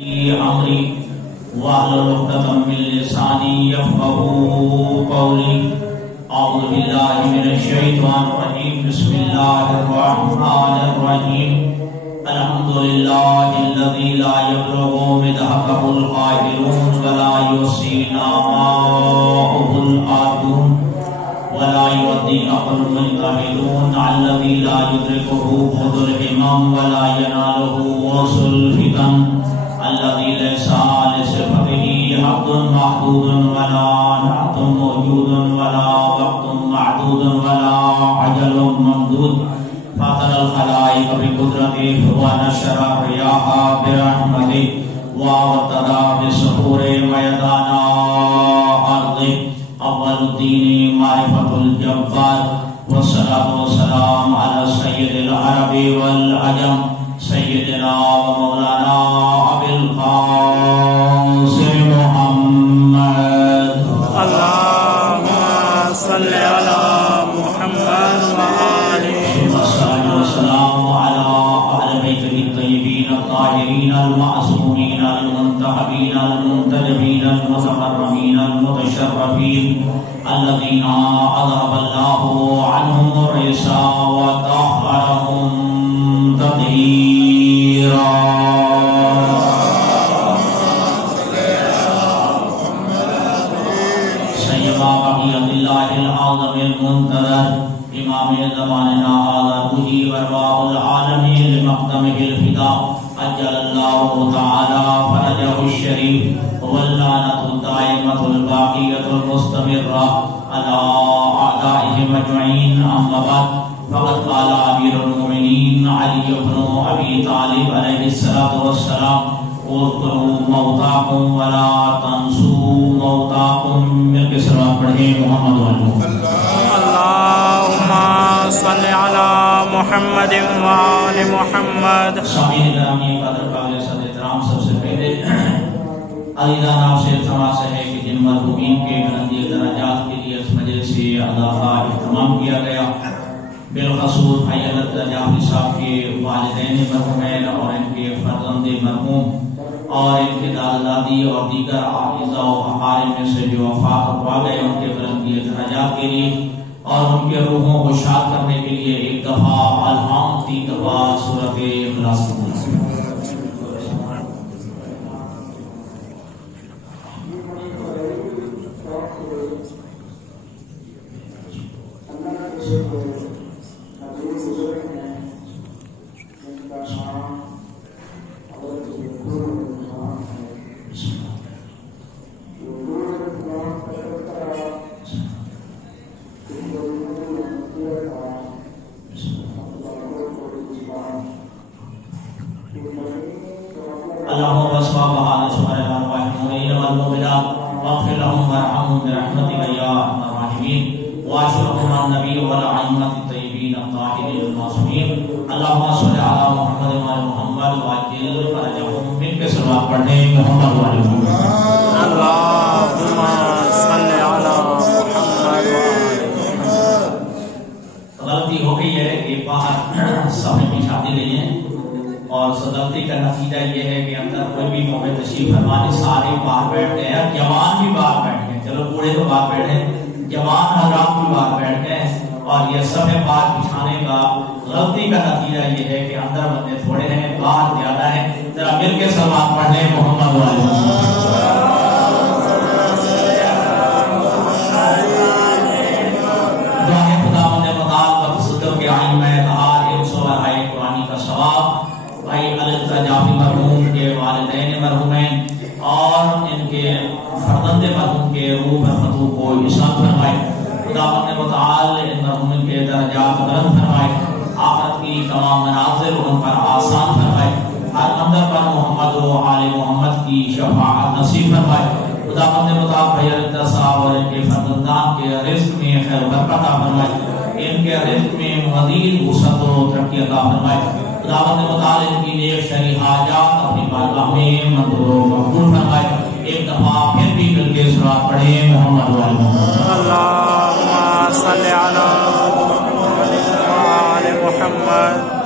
أمري واحلل عقدة من لساني يفقهوا قولي. أعوذ بالله من الشيطان الرجيم. بسم الله الرحمن الرحيم. الحمد لله الذي لا يبلغ مدحه القائلون ولا يحصينا ماءه الآتون ولا يودي عقله القائلون الذي لا يدركه بعد الهمم ولا يناله وصل الفتن الذي ليس لصفته حد محدود ولا نعت موجود ولا وقت معدود ولا عجل ممدود. فاطر الخلائق بقدرته ونشر الرياح برحمته وابتدى بسحور ميدانا أرضه. أول الدين معرفة الجبار والصلاة والسلام على سيد العرب والعجم سيدنا ومولانا أبي القاسم محمد. اللهم صل على محمد وآله والصلاة والسلام على أهل بيته الطيبين الطاهرين المعصومين المنتخبين المنتجبين المتكرمين المتشرفين الذين أذهب الله عنهم الرجس وطهرهم تطهيرا. سيما بقية الله الأعظم المنتظر إمام زماننا هذا مجيب أرواح العالمين لمقدمه الفداء أجل الله تعالى فرجه الشريف واللعنة الدائمة الباقية المستمرة على أعدائهم أجمعين. أما بعد فقد قال أمير المؤمنين علي بن أبي طالب عليه الصلاة والسلام: اذكروا موتاكم ولا تنسوا موتاكم. مل کے سلام پڑھیں محمد والو. اللهم صل على محمد وآل محمد. سامعین گرامی قدر قابل صد احترام، سب سے پہلے عزیزان آپ سے التماس ہے کہ جن مرحومین کے بلندی درجات کے لیے اس مجلس سے ادا کا اہتمام کیا گیا، بالخصوص بھائی حضرت جعفری صاحب کے والدین مرحومین اور ان کے فرزند مرحوم اور ان کے دادا دادی اور دیگر اعزاء و اقارب میں سے جو وفات پا گئے، ان کے بلندی درجات کے لیے اور ان کے روحوں کو شاد کرنے کے لیے ایک دفعہ الحمد 3 دفعہ سورۃ اخلاص کی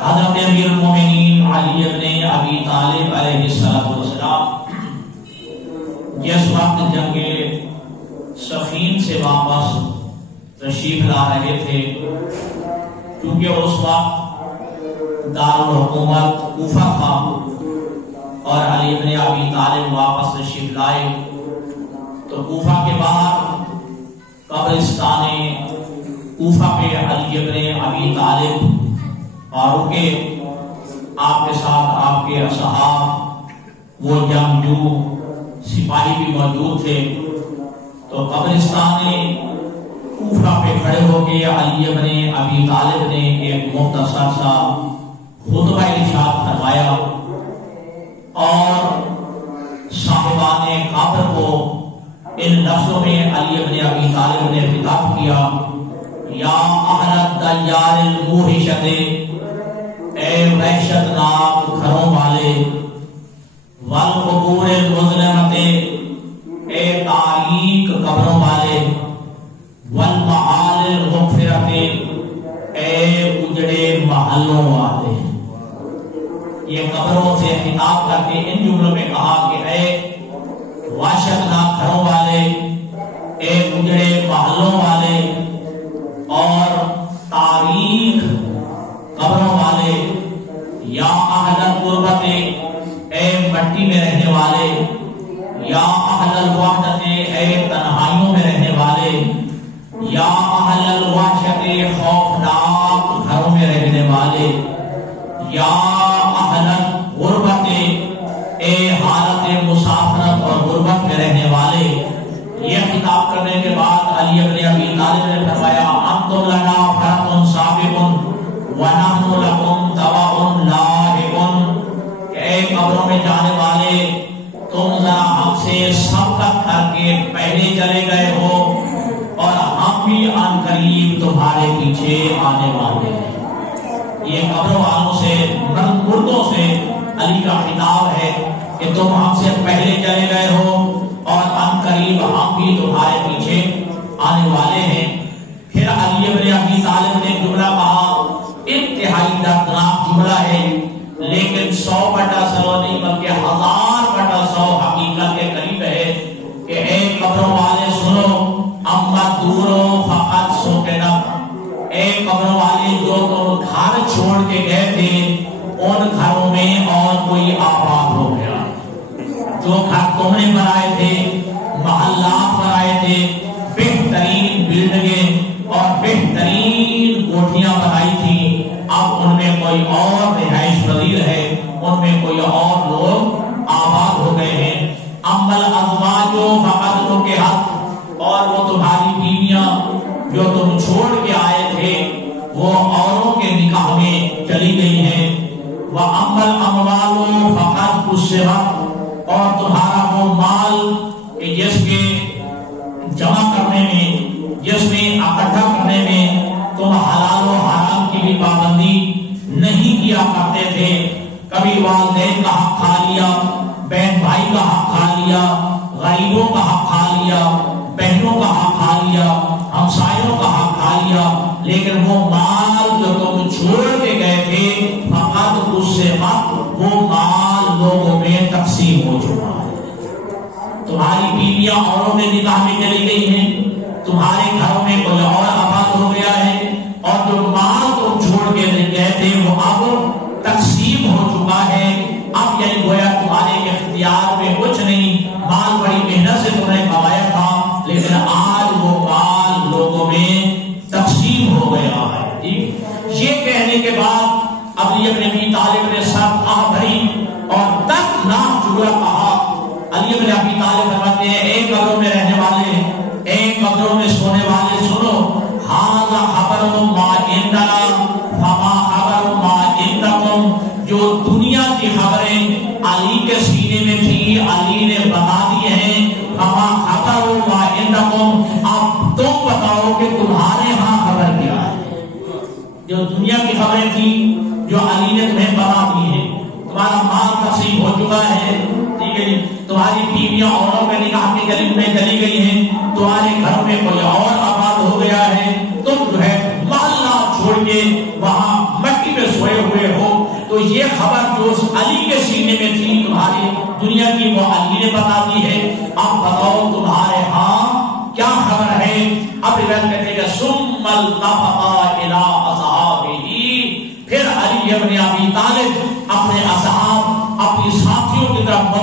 حضرت امیر المومنین علی بن ابی طالب علیہ السلام جس وقت جنگ صفین سے واپس تشریف لا رہے تھے، کیونکہ اس وقت دارالحکومت کوفہ تھا اور علی بن ابی طالب واپس تشریف لائے، تو کوفہ کے باہر قبرستان کوفہ پہ علی بن ابی طالب اور رکے، آپ کے ساتھ آپ کے اصحاب وہ جنگجو سپاہی بھی موجود تھے۔ تو قبرستان کوفہ پہ کھڑے ہو کے علی بن ابی طالب نے ایک مختصر سا خطبہ ارشاد فرمایا اور صاحبان قبر کو ان لفظوں میں علی بن ابی طالب نے خطاب کیا، یا اہل الدیار الموحشۃ، اے وحشت ناک گھروں والے، والقبور المظلمۃ، اے تاریک قبروں والے، والمحال المغفرۃ، اے اجڑے محلوں والے۔ یہ قبروں سے خطاب کر کے ان جملوں میں کہا کہ اے وحشت ناک گھروں والے، اے اجڑے محلوں والے اور تاریک قبروں والے، یا اہل الغربت، اے مٹی میں رہنے والے، یا اہل الوحدت، اے تنہائیوں میں رہنے والے، یا اہل الوحشت، خوفناک گھروں میں رہنے والے، یا اہل الغربت، اے حالت مسافرت اور غربت میں رہنے والے۔ یہ خطاب کرنے کے بعد علی بن ابی طالب نے فرمایا، انتم لنا فرط سابق ونحن لکم تبع لاحق، اے قبروں میں جانے والے، تم ذرا ہم سے سبقت کر کے پہلے چلے گئے ہو اور ہم بھی ان قریب تمہارے پیچھے آنے والے ہیں۔ یہ قبروں والوں سے، مردوں سے علی کا خطاب ہے کہ تم ہم سے پہلے چلے گئے ہو اور ان قریب ہم بھی تمہارے پیچھے آنے والے ہیں۔ پھر علی بن ابی طالب نے جملہ کہا، انتہائی دردناک جملہ ہے، لیکن 100/100 نہیں بلکہ 1000/100 حقیقت کے قریب ہے کہ اے قبروں والے سنو، اما دورو فقط سکنب، اے قبروں والے جو تم گھر چھوڑ کے گئے تھے ان گھروں میں اور کوئی آباد ہو گیا۔ جو گھر تم نے بنائے تھے، محلات بنائے تھے، بہترین بلڈنگیں اور بہترین کوٹھیاں بنائی تھی، اب ان میں کوئی اور رہائش پذیر ہے، ان میں کوئی اور لوگ آباد ہو گئے ہیں۔ امل ازواج فقط نکحت، اور وہ تمہاری بیویاں جو تم چھوڑ کے آئے تھے وہ اوروں کے نکاح میں چلی گئی ہیں۔ وَأَمَّا الْأَمْوَالُ فَقَدْ قُسِّمَتْ، اور تمہارا وہ مال کہ جس کے جمع کرنے میں، جس میں اکٹھا کرنے میں تم حلال و حرام کی بھی پابندی نہیں کیا کرتے تھے، کبھی والدین کا حق کھا لیا، بہن بھائی کا حق کھا لیا، غریبوں کا حق کھا لیا، بہنوں کا حق کھا لیا، ہمسایوں کا حق کھا لیا، لیکن وہ مال جو تم چھوڑ کے گئے تھے فقط اس سے مت، وہ مال لوگوں میں تقسیم ہو چکا ہے۔ تمہاری بیویاں اوروں میں نکاح میں چلی گئی ہیں، تمہارے گھروں میں کوئی اور آباد ہو گیا ہے، اور جو مال تم چھوڑ کے گئے تھے وہ اب تقسیم ہو چکا ہے۔ اب یعنی گویا تمہارے اختیار میں کچھ نہیں، مال بڑی محنت سے تم نے کمایا تھا، لیکن آج وہ مال لوگوں میں تقسیم ہو گیا ہے۔ یہ کہنے کے بعد علی بن ابی طالب نے سب آہ بھری اور دردناک جملہ کہا۔ علی بن ابی طالب فرماتے ہیں، اے قبروں میں رہنے والے، اے قبروں میں سونے والے، سنو، ھذا خبر ما عندنا فما خبر ما عندکم، جو دنیا کی خبریں علی کے سینے میں تھی علی نے بتا دی ہیں، فما خبر ما عندکم، اب تم بتاؤ کہ تمہارے ہاں خبر کیا ہے۔ جو دنیا کی خبریں تھی جو علی نے تمہیں بتا دی ہیں، تمہارا مال تقسیم ہو چکا ہے، ٹھیک ہے، تمہاری بیویاں اوروں کے نکاح کے قریب میں چلی گئی ہیں، تمہارے گھروں میں کوئی اور آباد ہو گیا ہے، تم جو ہے محلہ چھوڑ کے وہاں مٹی میں سوئے ہوئے ہو، تو یہ خبر جو اس علی کے سینے میں تھی تمہاری دنیا کی وہ علی نے بتا دی ہے. اب بتاؤ تمہارے ہاں کیا خبر ہے؟ اب روایت کہتے ہیں ثم التفت الى اصحابہ، پھر علی ابن ابی طالب اپنے اصحاب اپنی ساتھیوں کی طرف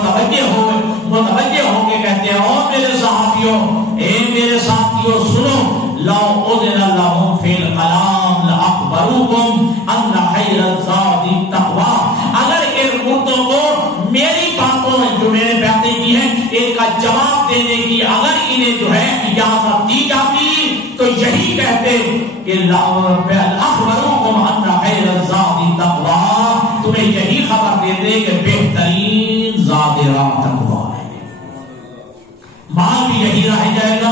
متوجہ ہو کے کہتے ہیں او میرے صحابیوں، اے میرے ساتھیوں سنو، لو اذن لهم فی الکلام لاخبروکم ان خیر الزاد التقوی، اگر ان مردوں کو میری باتوں جو میں نے بیانیں کی ہیں ان کا جواب دینے کی اگر انہیں جو ہے اجازت دی جاتی تو یہی کہتے کہ لاخبروکم ان خیر الزاد التقوی، تمہیں یہی خبر دے دے کہ بہترین زاد راہ تقوی ہے. مال بھی یہی رہ جائے گا،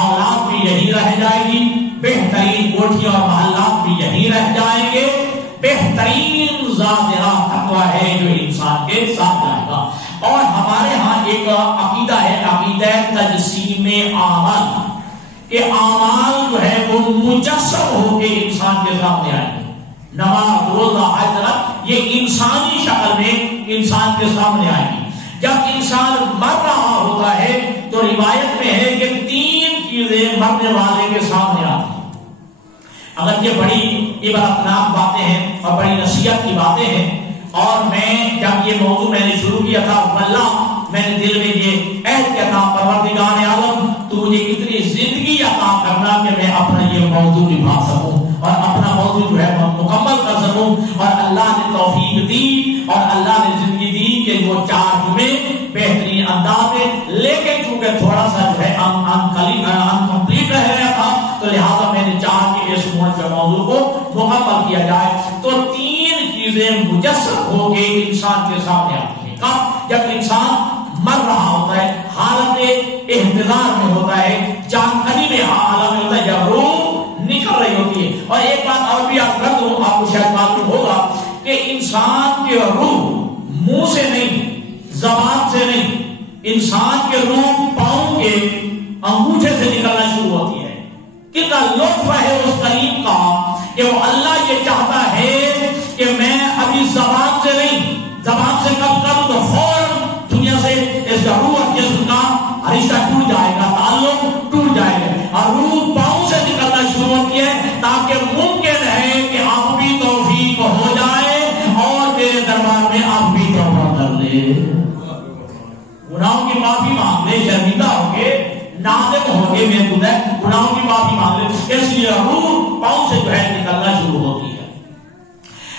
اولاد بھی یہی رہ جائے گی، بہترین کوٹھیاں اور محلات بھی یہی رہ جائیں گے. بہترین ذات راہ تقوی ہے جو انسان کے ساتھ جائے گا. اور ہمارے ہاں ایک عقیدہ ہے، عقیدہ تجسیم اعمال، کہ اعمال جو ہے وہ مجسم ہو کے انسان کے سامنے آئیں گے. نماز، روزہ، حج، یہ انسانی شکل میں انسان کے سامنے آئیں گی. جب انسان مر رہا ہوتا ہے تو روایت میں ہے کہ 3 چیزیں مرنے والے کے سامنے آتی ہیں. اگر یہ بڑی عبرتناک باتیں ہیں اور بڑی نصیحت کی باتیں ہیں، اور میں جب یہ موضوع میں نے شروع کیا تھا اللہ میں نے دل میں یہ عہد کیا تھا پروردگار عالم تو مجھے اتنی زندگی عطا کرنا کہ میں اپنا یہ موضوع نبھا سکوں اور اپنا موضوع جو ہے مکمل کر سکوں. اور اللہ نے توفیق دی اور اللہ نے زندگی دی کہ وہ 4 جمعے بہترین انداز میں، لیکن چونکہ تھوڑا سا جو ہے انکمپلیٹ رہ گیا تھا تو لہٰذا میں نے چاہا کہ اس موضوع کو مکمل کیا جائے. تو 3 چیزیں مجسم ہو کے انسان کے سامنے آتی ہیں. کب؟ جب انسان مر رہا ہوتا ہے، حالت احتضار میں ہوتا ہے، جان کنی میں حالت میں ہوتا ہے، جب روح نکل رہی ہوتی ہے. اور ایک بات اور بھی آپ کر دوں، آپ کو شاید معلوم ہوگا کہ انسان کے روح منہ سے نہیں، زبان سے نہیں، انسان کے روح پاؤں کے انگوٹھے سے نکلنا شروع ہوتی ہے. کتنا لطف ہے اس کریم کا کہ وہ اللہ یہ چاہتا ہے کہ میں ابھی زبان سے نہیں، زبان سے کب کروں تو فوراً دنیا سے اس کا روح اور جسم کا رشتہ ٹوٹ جائے گا، تعلق ٹوٹ جائے گا، اور روح پاؤں سے نکلنا شروع ہوتی ہے تاکہ ممکن ہے کہ آپ بھی توفیق ہو جائے اور میرے دربار میں آپ بھی توبہ کر لے، گناہوں کی معافی مانگ لے، شرمندہ ہو کے نادم ہو کے میں گناہوں کی معافی مانگ لے. اس لیے روح پاؤں سے جو ہے نکلنا شروع ہوتی ہے.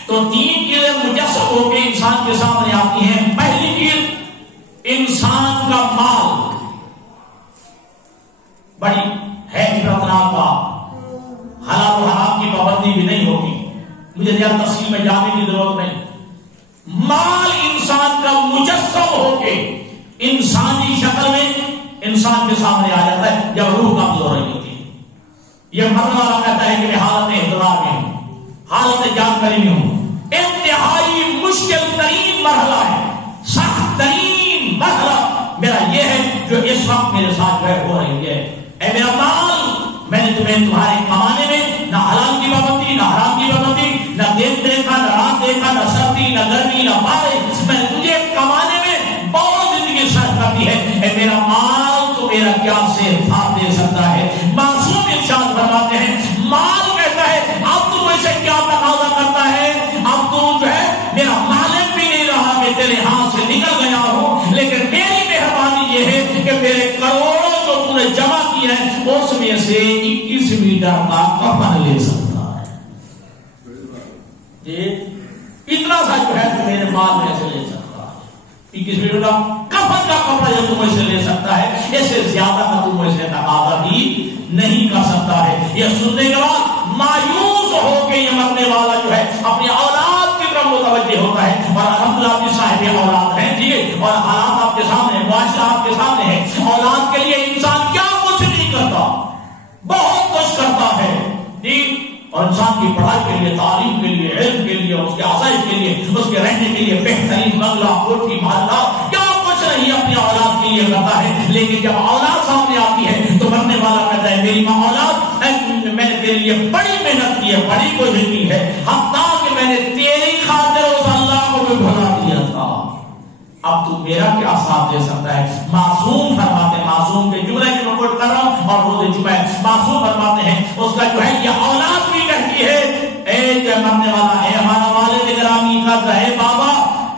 تو 3 چیزیں مجسم ہو کے انسان کے سامنے آتی ہیں. پہلی چیز انسان کا مال، بڑی ہے عبرتناک بات، حلال و حرام کی پابندی بھی نہیں ہوگی، مجھے زیادہ تفصیل میں جانے کی ضرورت نہیں. مال انسان کا مجسم ہو کے انسانی شکل میں انسان کے سامنے آ جاتا ہے جب روح قبض ہو رہی ہوتی ہے. یہ مرنے والا کہتا ہے کہ میں حالت احتضار میں ہوں، حالت جانکاری میں ہوں. انتہائی مشکل ترین مرحلہ ہے، سخت ترین مرحلہ میرا یہ ہے جو اس وقت میرے ساتھ ہو رہی ہے. اے میرا مال، میں نے تمہیں تمہارے کمانے میں نہ حلال کی پابندی، نہ حرام کی پابندی، نہ دن دیکھا، نہ رات دیکھا، نہ سردی، نہ گرمی، نہ بارش، میں نے تجھے کمانے میں بہت زندگی صرف کر دی ہے. اے میرا مال تو میرا کیا سے ساتھ دے سکتا ہے. معصوم ارشاد فرماتے ہیں، مال کہتا ہے اب تو مجھ سے کیا تقاضا کرتا ہے، اب تو جو ہے میرا مالک بھی نہیں رہا، میں تیرے ہاتھ سے نکل گیا ہوں، لیکن میری مہربانی یہ ہے کہ میرے کروڑوں جو تو نے جمع کیا ہے اس میں سے 21 میٹر کا کفن لے سکتا ہے. اتنا سا جو ہے تو میرے مال میں سے لے سکتا ہے. 21 میٹر کا کفن کا کپڑا جو تم سے لے سکتا ہے، اس سے زیادہ کا تم سے تقاضا بھی نہیں کر سکتا ہے. یہ سننے کے بعد مایوس ہو کے یہ مرنے والا جو ہے اپنی اولاد کی طرف متوجہ ہوتا ہے. اور الحمدللہ آپ صاحب اولاد ہیں، ٹھیک ہے، اور حالات آپ کے سامنے، معاشرہ آپ کے سامنے ہے. اولاد کے لیے انسان کیا کچھ نہیں کرتا، بہت کچھ کرتا ہے، ٹھیک. اور انسان کی پڑھائی کے لیے، تعلیم کے لیے، علم کے لیے، اس کے آسائش کے لیے، اس کے رہنے کے لیے بہترین بنگلہ، کوٹھی، محلہ، کیا کچھ نہیں اپنی اولاد کے لیے کرتا ہے. لیکن جب اولاد سامنے آتی ہے تو مرنے والا کہتا ہے میری ماں اولاد، میں نے تیرے لیے بڑی محنت کی ہے، بڑی کوشش کی ہے، حتیٰ کہ میں نے تیری خاطر اس اللہ کو بھی بھلا اب تو میرا کیا ساتھ دے سکتا ہے؟ معصوم فرماتے ہیں، معصوم کے جملے کی میں کوٹ کر رہا ہوں اور روز جمعہ معصوم فرماتے ہیں اس کا جو ہے یہ اولاد بھی کہتی ہے اے جو مرنے والا ہے ہمارا والد گرامی کا ہے بابا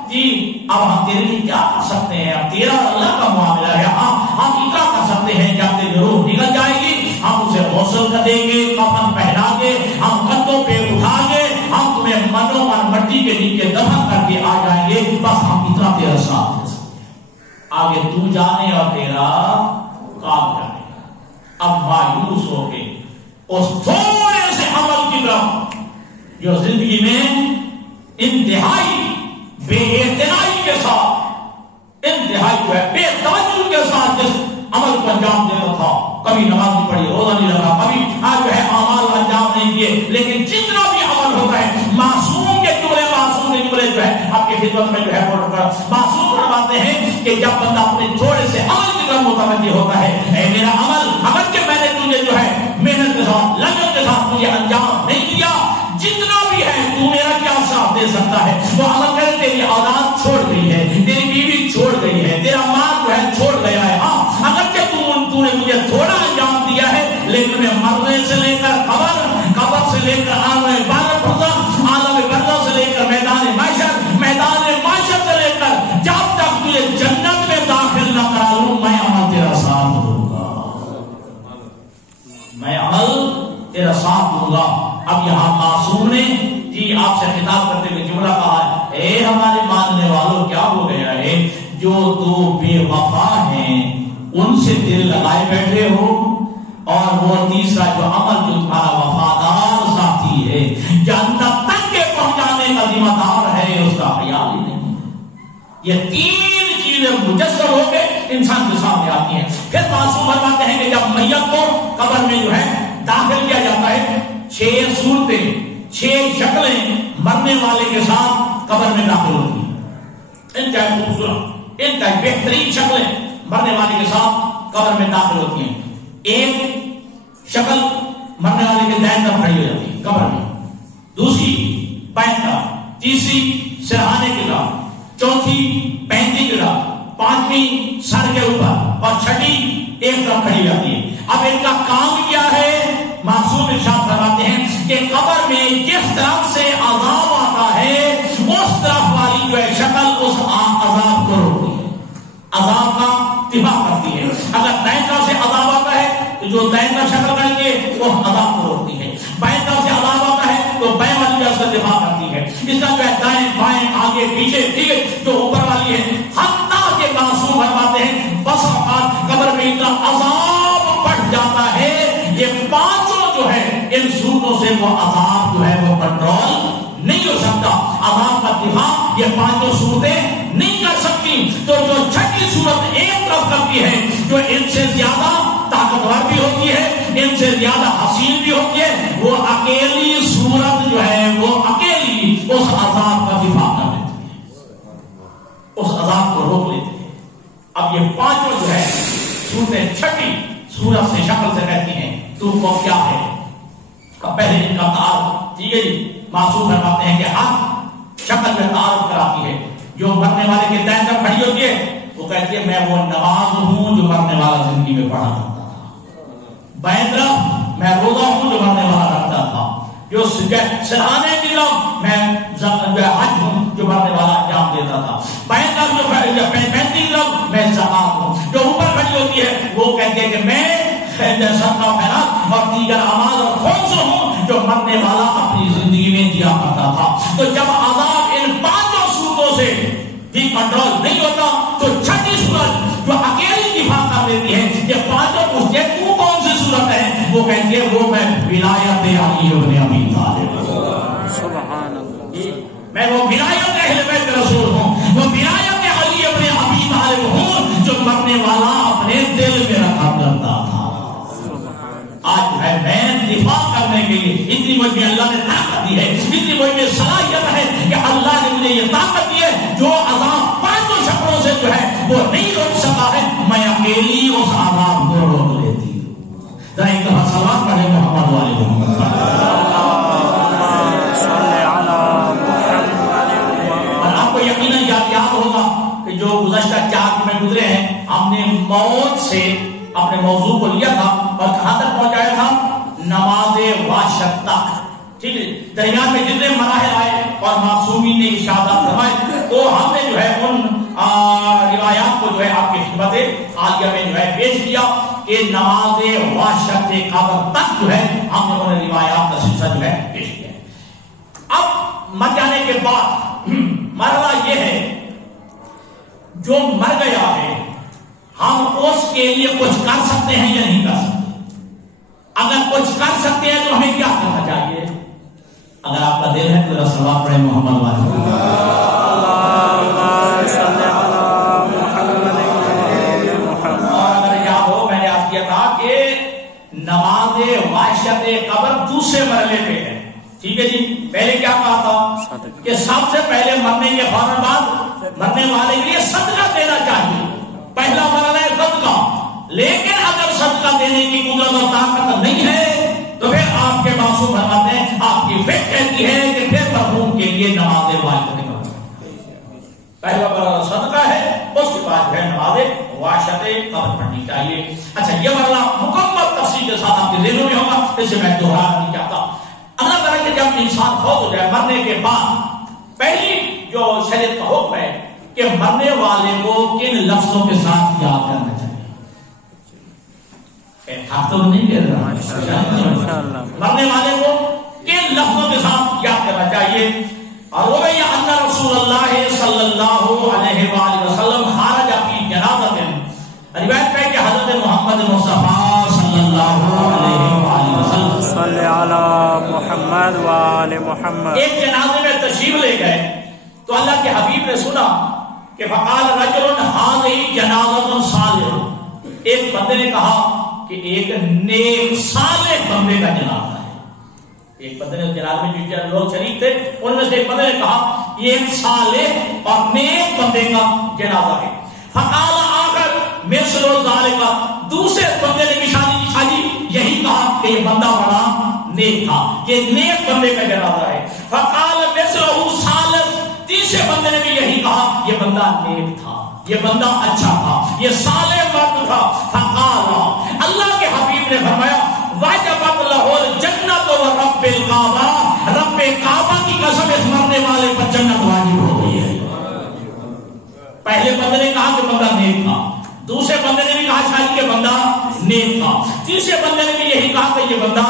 جی اب ہم تیرے لیے کیا کر سکتے ہیں؟ اب تیرا اللہ کا معاملہ ہے، ہم کیا کر سکتے ہیں؟ جب تیری روح نکل جائے گی ہم اسے غسل کر دیں گے، کفن پہنا کے ہم کندھوں پہ اٹھا کے ہم تمہیں منو من مٹی کے نیچے دفن کر کے آ جائیں گے، بس ہم اتنا تیرا ساتھ دے سکتے ہیں، آگے تو جانے اور تیرا کام جانے۔ اب مایوس ہو کے اس تھوڑے سے عمل کی طرف جو زندگی میں انتہائی بے اعتنائی کے ساتھ، انتہائی جو ہے بے توجہ کے ساتھ جس عمل کو انجام دیتا تھا، کبھی نماز نہیں پڑھی، روزہ نہیں رکھا، کبھی جو ہے اعمال کا انجام نہیں دیے، لیکن جتنا بھی عمل ہوتا ہے معصوم کے جملے جو ہے آپ کی خدمت میں جو ہے معصوم فرماتے ہیں کہ جب بندہ اپنے تھوڑے سے عمل کی طرف متوجہ ہوتا ہے، اے میرا عمل اگر کہ میں نے تجھے جو ہے محنت کے ساتھ لگن کے ساتھ مجھے انجام نہیں دیا، جتنا بھی ہے تو میرا کیا ساتھ دے سکتا ہے؟ وہ عمل کرے تیری اولاد چھوڑ گئی ہے، تیری بیوی چھوڑ گئی ہے، تیرا ماں جو ہے چھوڑ گیا ہے، ہاں اگر کہ تو نے مجھے تھوڑا انجام دیا ہے، لیکن میں مرنے سے لے کر قبر سے لے کر عالم برزخ سے لے کر میدان معاشر سے لے کر جب تک تجھے جنت میں داخل نہ کرا لوں میں عمل تیرا ساتھ دوں گا، میں عمل تیرا ساتھ دوں گا۔ اب یہاں معصوم نے جی آپ سے خطاب کرتے ہوئے جملہ کہا ہے، اے ہمارے ماننے والوں کیا ہو گیا ہے جو تو بے وفا ہیں ان سے دل لگائے بیٹھے ہو، اور وہ تیسرا جو عمل جو تمہارا وفادار ساتھی ہے جنت تک کے پہنچانے کا ذمہ دار ہے اس کا خیال ہی نہیں۔ یہ تین چیزیں مجسم ہو کے انسان کے سامنے آتی ہیں۔ پھر معصوم فرماتے ہیں کہ جب میت کو قبر میں جو ہے داخل کیا جاتا ہے، 6 صورتیں 6 شکلیں مرنے والے کے ساتھ قبر میں داخل ہوتی ہیں، انتہائی خوبصورت انتہائی بہترین شکلیں مرنے والے کے ساتھ قبر میں داخل ہوتی ہیں۔ ایک شکل مرنے والے کے دائیں طرف کھڑی ہو جاتی ہے قبر میں، دوسری بائیں طرف، تیسری سرہانے کی طرف، چوتھی پینتی کی طرف، پانچویں سر کے اوپر، اور چھٹی ایک طرف کھڑی جاتی ہے۔ اب ان کا کام کیا ہے؟ معصوم ارشاد فرماتے ہیں کہ قبر میں جس طرف سے عذاب آتا ہے اس طرف والی جو ہے شکل اس عذاب کو روکتی ہے، عذاب کا دفاع کرتی ہے۔ اگر دائیں طرف سے عذاب آتا ہے تو جو دائیں طرف شکل کریں گے وہ عذاب کو روکتی ہے، بائیں طرف سے عذاب آتا ہے تو بائیں والی طرف سے دفاع کرتی ہے۔ اس کا جو ہے دائیں بائیں آگے پیچھے ٹھیک ہے جو اوپر والی ہے، حتیٰ کہ معصوم فرماتے ہیں بس اوقات قبر میں اتنا عذاب بڑھ جاتا ہے یہ پانچوں جو ہے ان صورتوں سے وہ عذاب جو ہے وہ کنٹرول نہیں ہو سکتا، عذاب کا دفاع یہ پانچوں صورتیں نہیں کر سکتی۔ تو جو چھٹی صورت ایک طرف کرتی ہے جو ان سے زیادہ طاقتور بھی ہوتی ہے، ان سے زیادہ حسین بھی ہوتی ہے، وہ اکیلی صورت جو ہے وہ اکیلی اس عذاب کا دفاع کر لیتی ہے، اس عذاب کو روک لیتی ہے۔ اب یہ پانچوں جو ہے صورتیں چھٹی صورت سے شکل سے کہتی ہیں تو وہ کیا ہے؟ پہلے ان کا تعارف ٹھیک ہے جی، معصوم فرماتے ہیں کہ ہر شکل میں تعارف کراتی ہے۔ جو مرنے والے کے دائیں طرف کھڑی ہوتی ہے وہ کہتی ہے میں وہ نماز ہوں جو مرنے والا زندگی میں پڑھا کرتا تھا، بائیں طرف میں روزہ ہوں جو مرنے والا رکھتا تھا، جو سرہانے کی طرف میں حج ہوں جو مرنے والا انجام دیتا تھا، بائیں طرف جو پینتی کی طرف میں زکات ہوں، جو اوپر کھڑی ہوتی ہے وہ کہتی ہے کہ میں صدقہ خیرات اور دیگر اعمال اور خمس ہوں جو مرنے والا اپنی زندگی میں دیا کرتا تھا۔ تو جب عذاب ان پانچوں صورتوں سے بھی کنٹرول نہیں ہوتا تو چھٹی صورت جو اکیلی دفاع کر دیتی ہے، یہ پانچوں پوچھتے ہیں تو کون سی صورت ہے؟ وہ کہتی ہے وہ میں ولایت علی ابن ابی طالب، سبحان اللہ، میں وہ ولایت اہل بیت رسول ہوں، وہ ولایت علی ابن ابی طالب ہوں جو مرنے والا اپنے دل میں رکھا کرتا تھا۔ آج ہے میں دفاع کرنے کے لیے اتنی مجھ میں اللہ نے طاقت دی ہے، اتنی مجھ میں صلاحیت ہے کہ اللہ نے مجھے یہ طاقت دی ہے جو عذاب پانچوں شکلوں سے جو ہے وہ نہیں روک سکا ہے، میں اکیلی اس عذاب کو روک لیتی ہوں۔ ذرا ایک دفعہ سلام پڑھیں محمد والے محمد، اور آپ کو یقیناً یاد ہوگا کہ جو ہم نے موت سے اپنے موضوع کو لیا تھا اور کہاں تک پہنچایا تھا؟ نماز وحشت تک. ٹھیک ہے، درمیان میں جتنے مراحل آئے اور معصومین نے ارشادات فرمائے تو ہم نے جو ہے ان روایات کو جو ہے آپ کی خدمت عالیہ میں جو ہے پیش کیا کہ نماز وحشت قبر تک جو ہے ہم نے ان روایات کا سلسلہ جو ہے پیش کیا. اب مر جانے کے بعد مرحلہ یہ ہے جو مر گیا ہے ہم اس کے لیے کچھ کر سکتے ہیں یا نہیں کر سکتے؟ اگر کچھ کر سکتے ہیں تو ہمیں کیا کرنا چاہیے؟ اگر آپ کا دل ہے تو رسول پڑھے محمد والے اور اگر یاد ہو میں نے آپ کیا تھا کہ نماز وحشت قبر دوسرے مرحلے پہ ہے. ٹھیک ہے جی، پہلے کیا کہا تھا کہ سب سے پہلے مرنے کے فوراً بعد مرنے والے کے لیے صدقہ دینا چاہیے. پہلا مرحلہ ہے صدقہ، لیکن اگر صدقہ دینے کی قدرت اور طاقت نہیں ہے تو پھر آپ کے معصوم فرماتے ہیں، آپ کی فکر کہتی ہے کہ پھر مرحوم کے لیے نماز وحشت قبر. پہلا مرحلہ صدقہ ہے، اس کے بعد ہے نماز وحشت قبر پڑھنی چاہیے. اچھا، یہ مرحلہ مکمل تفصیل کے ساتھ آپ کے ذہنوں میں ہوگا، اسے میں دوہرانا نہیں چاہتا. اللہ تعالیٰ کہ جب انسان فوت ہو جائے مرنے کے بعد پہلی جو شریعت کا حکم ہے کہ مرنے والے کو کن لفظوں کے ساتھ یاد کرنا چاہیے. آپ تو نہیں کہہ رہا، مرنے والے کو کن لفظوں کے ساتھ یاد کرنا چاہیے. اور وہ یہ ان رسول اللہ صلی اللہ علیہ وآلہ وسلم خارج فی جنازۃ، روایت ہے کہ حضرت محمد مصطفیٰ صلی اللہ علیہ وآلہ وسلم صلی علی محمد وآل محمد ایک جنازے میں تشریف لے گئے تو اللہ کے حبیب نے سنا کہ فقال رجل هذه جنازۃ صالح، ایک بندے نے کہا کہ ایک نیک صالح بندے کا جنازہ ہے. ایک بندے نے جنازے میں جو لوگ شریک تھے ان میں سے ایک بندے نے کہا یہ ایک صالح اور نیک بندے کا جنازہ ہے. فقال آخر مثل ذالک، دوسرے بندے نے بھی شادی یہی کہا کہ یہ بندہ بڑا نیک تھا، یہ نیک بندے کا جنازہ ہے. فقال مثلہ صالح، تیسرے بندے نے بھی یہی کہا یہ بندہ نیک تھا، یہ بندہ اچھا تھا، یہ صالح مرد تھا. فقال، اللہ کے حبیب نے فرمایا وجبت لہ الجنت ورب الکعبہ، رب کعبہ کی قسم اس مرنے والے پر جنت واجب ہو گئی ہے. پہلے بندے نے کہا کہ بندہ نیک تھا، دوسرے بندے نے بھی کہا شاید کہ بندہ نیک تھا، تیسرے بندے نے بھی یہی کہا کہ یہ بندہ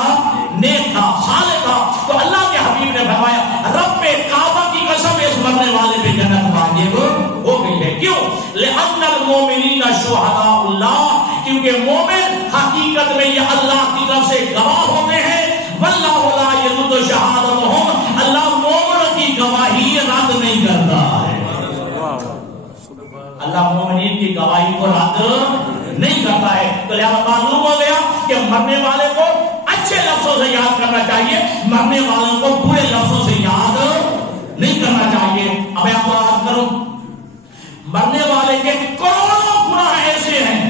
نیک تھا، صالح تھا. تو اللہ کے حبیب نے فرمایا رب کعبہ کی قسم اس مرنے والے پہ جنت واجب ہو گئی ہے. کیوں؟ لأن المؤمنین شہداء اللہ، کیونکہ مومن حقیقت میں یہ اللہ کی طرف سے گواہ ہوتے ہیں. واللہ لا یرد شہادتہم، اللہ مومنوں کی گواہی رد نہیں کرتا ہے. اللہ مومنین کی گواہی کو رد نہیں کرتا ہے. تو لہذا معلوم ہو گیا کہ مرنے والے کو اچھے لفظوں سے یاد کرنا چاہیے، مرنے والوں کو برے لفظوں سے یاد نہیں کرنا چاہیے. اب میں آپ کو بات کروں، مرنے والے کے کروڑوں گناہ ایسے ہیں،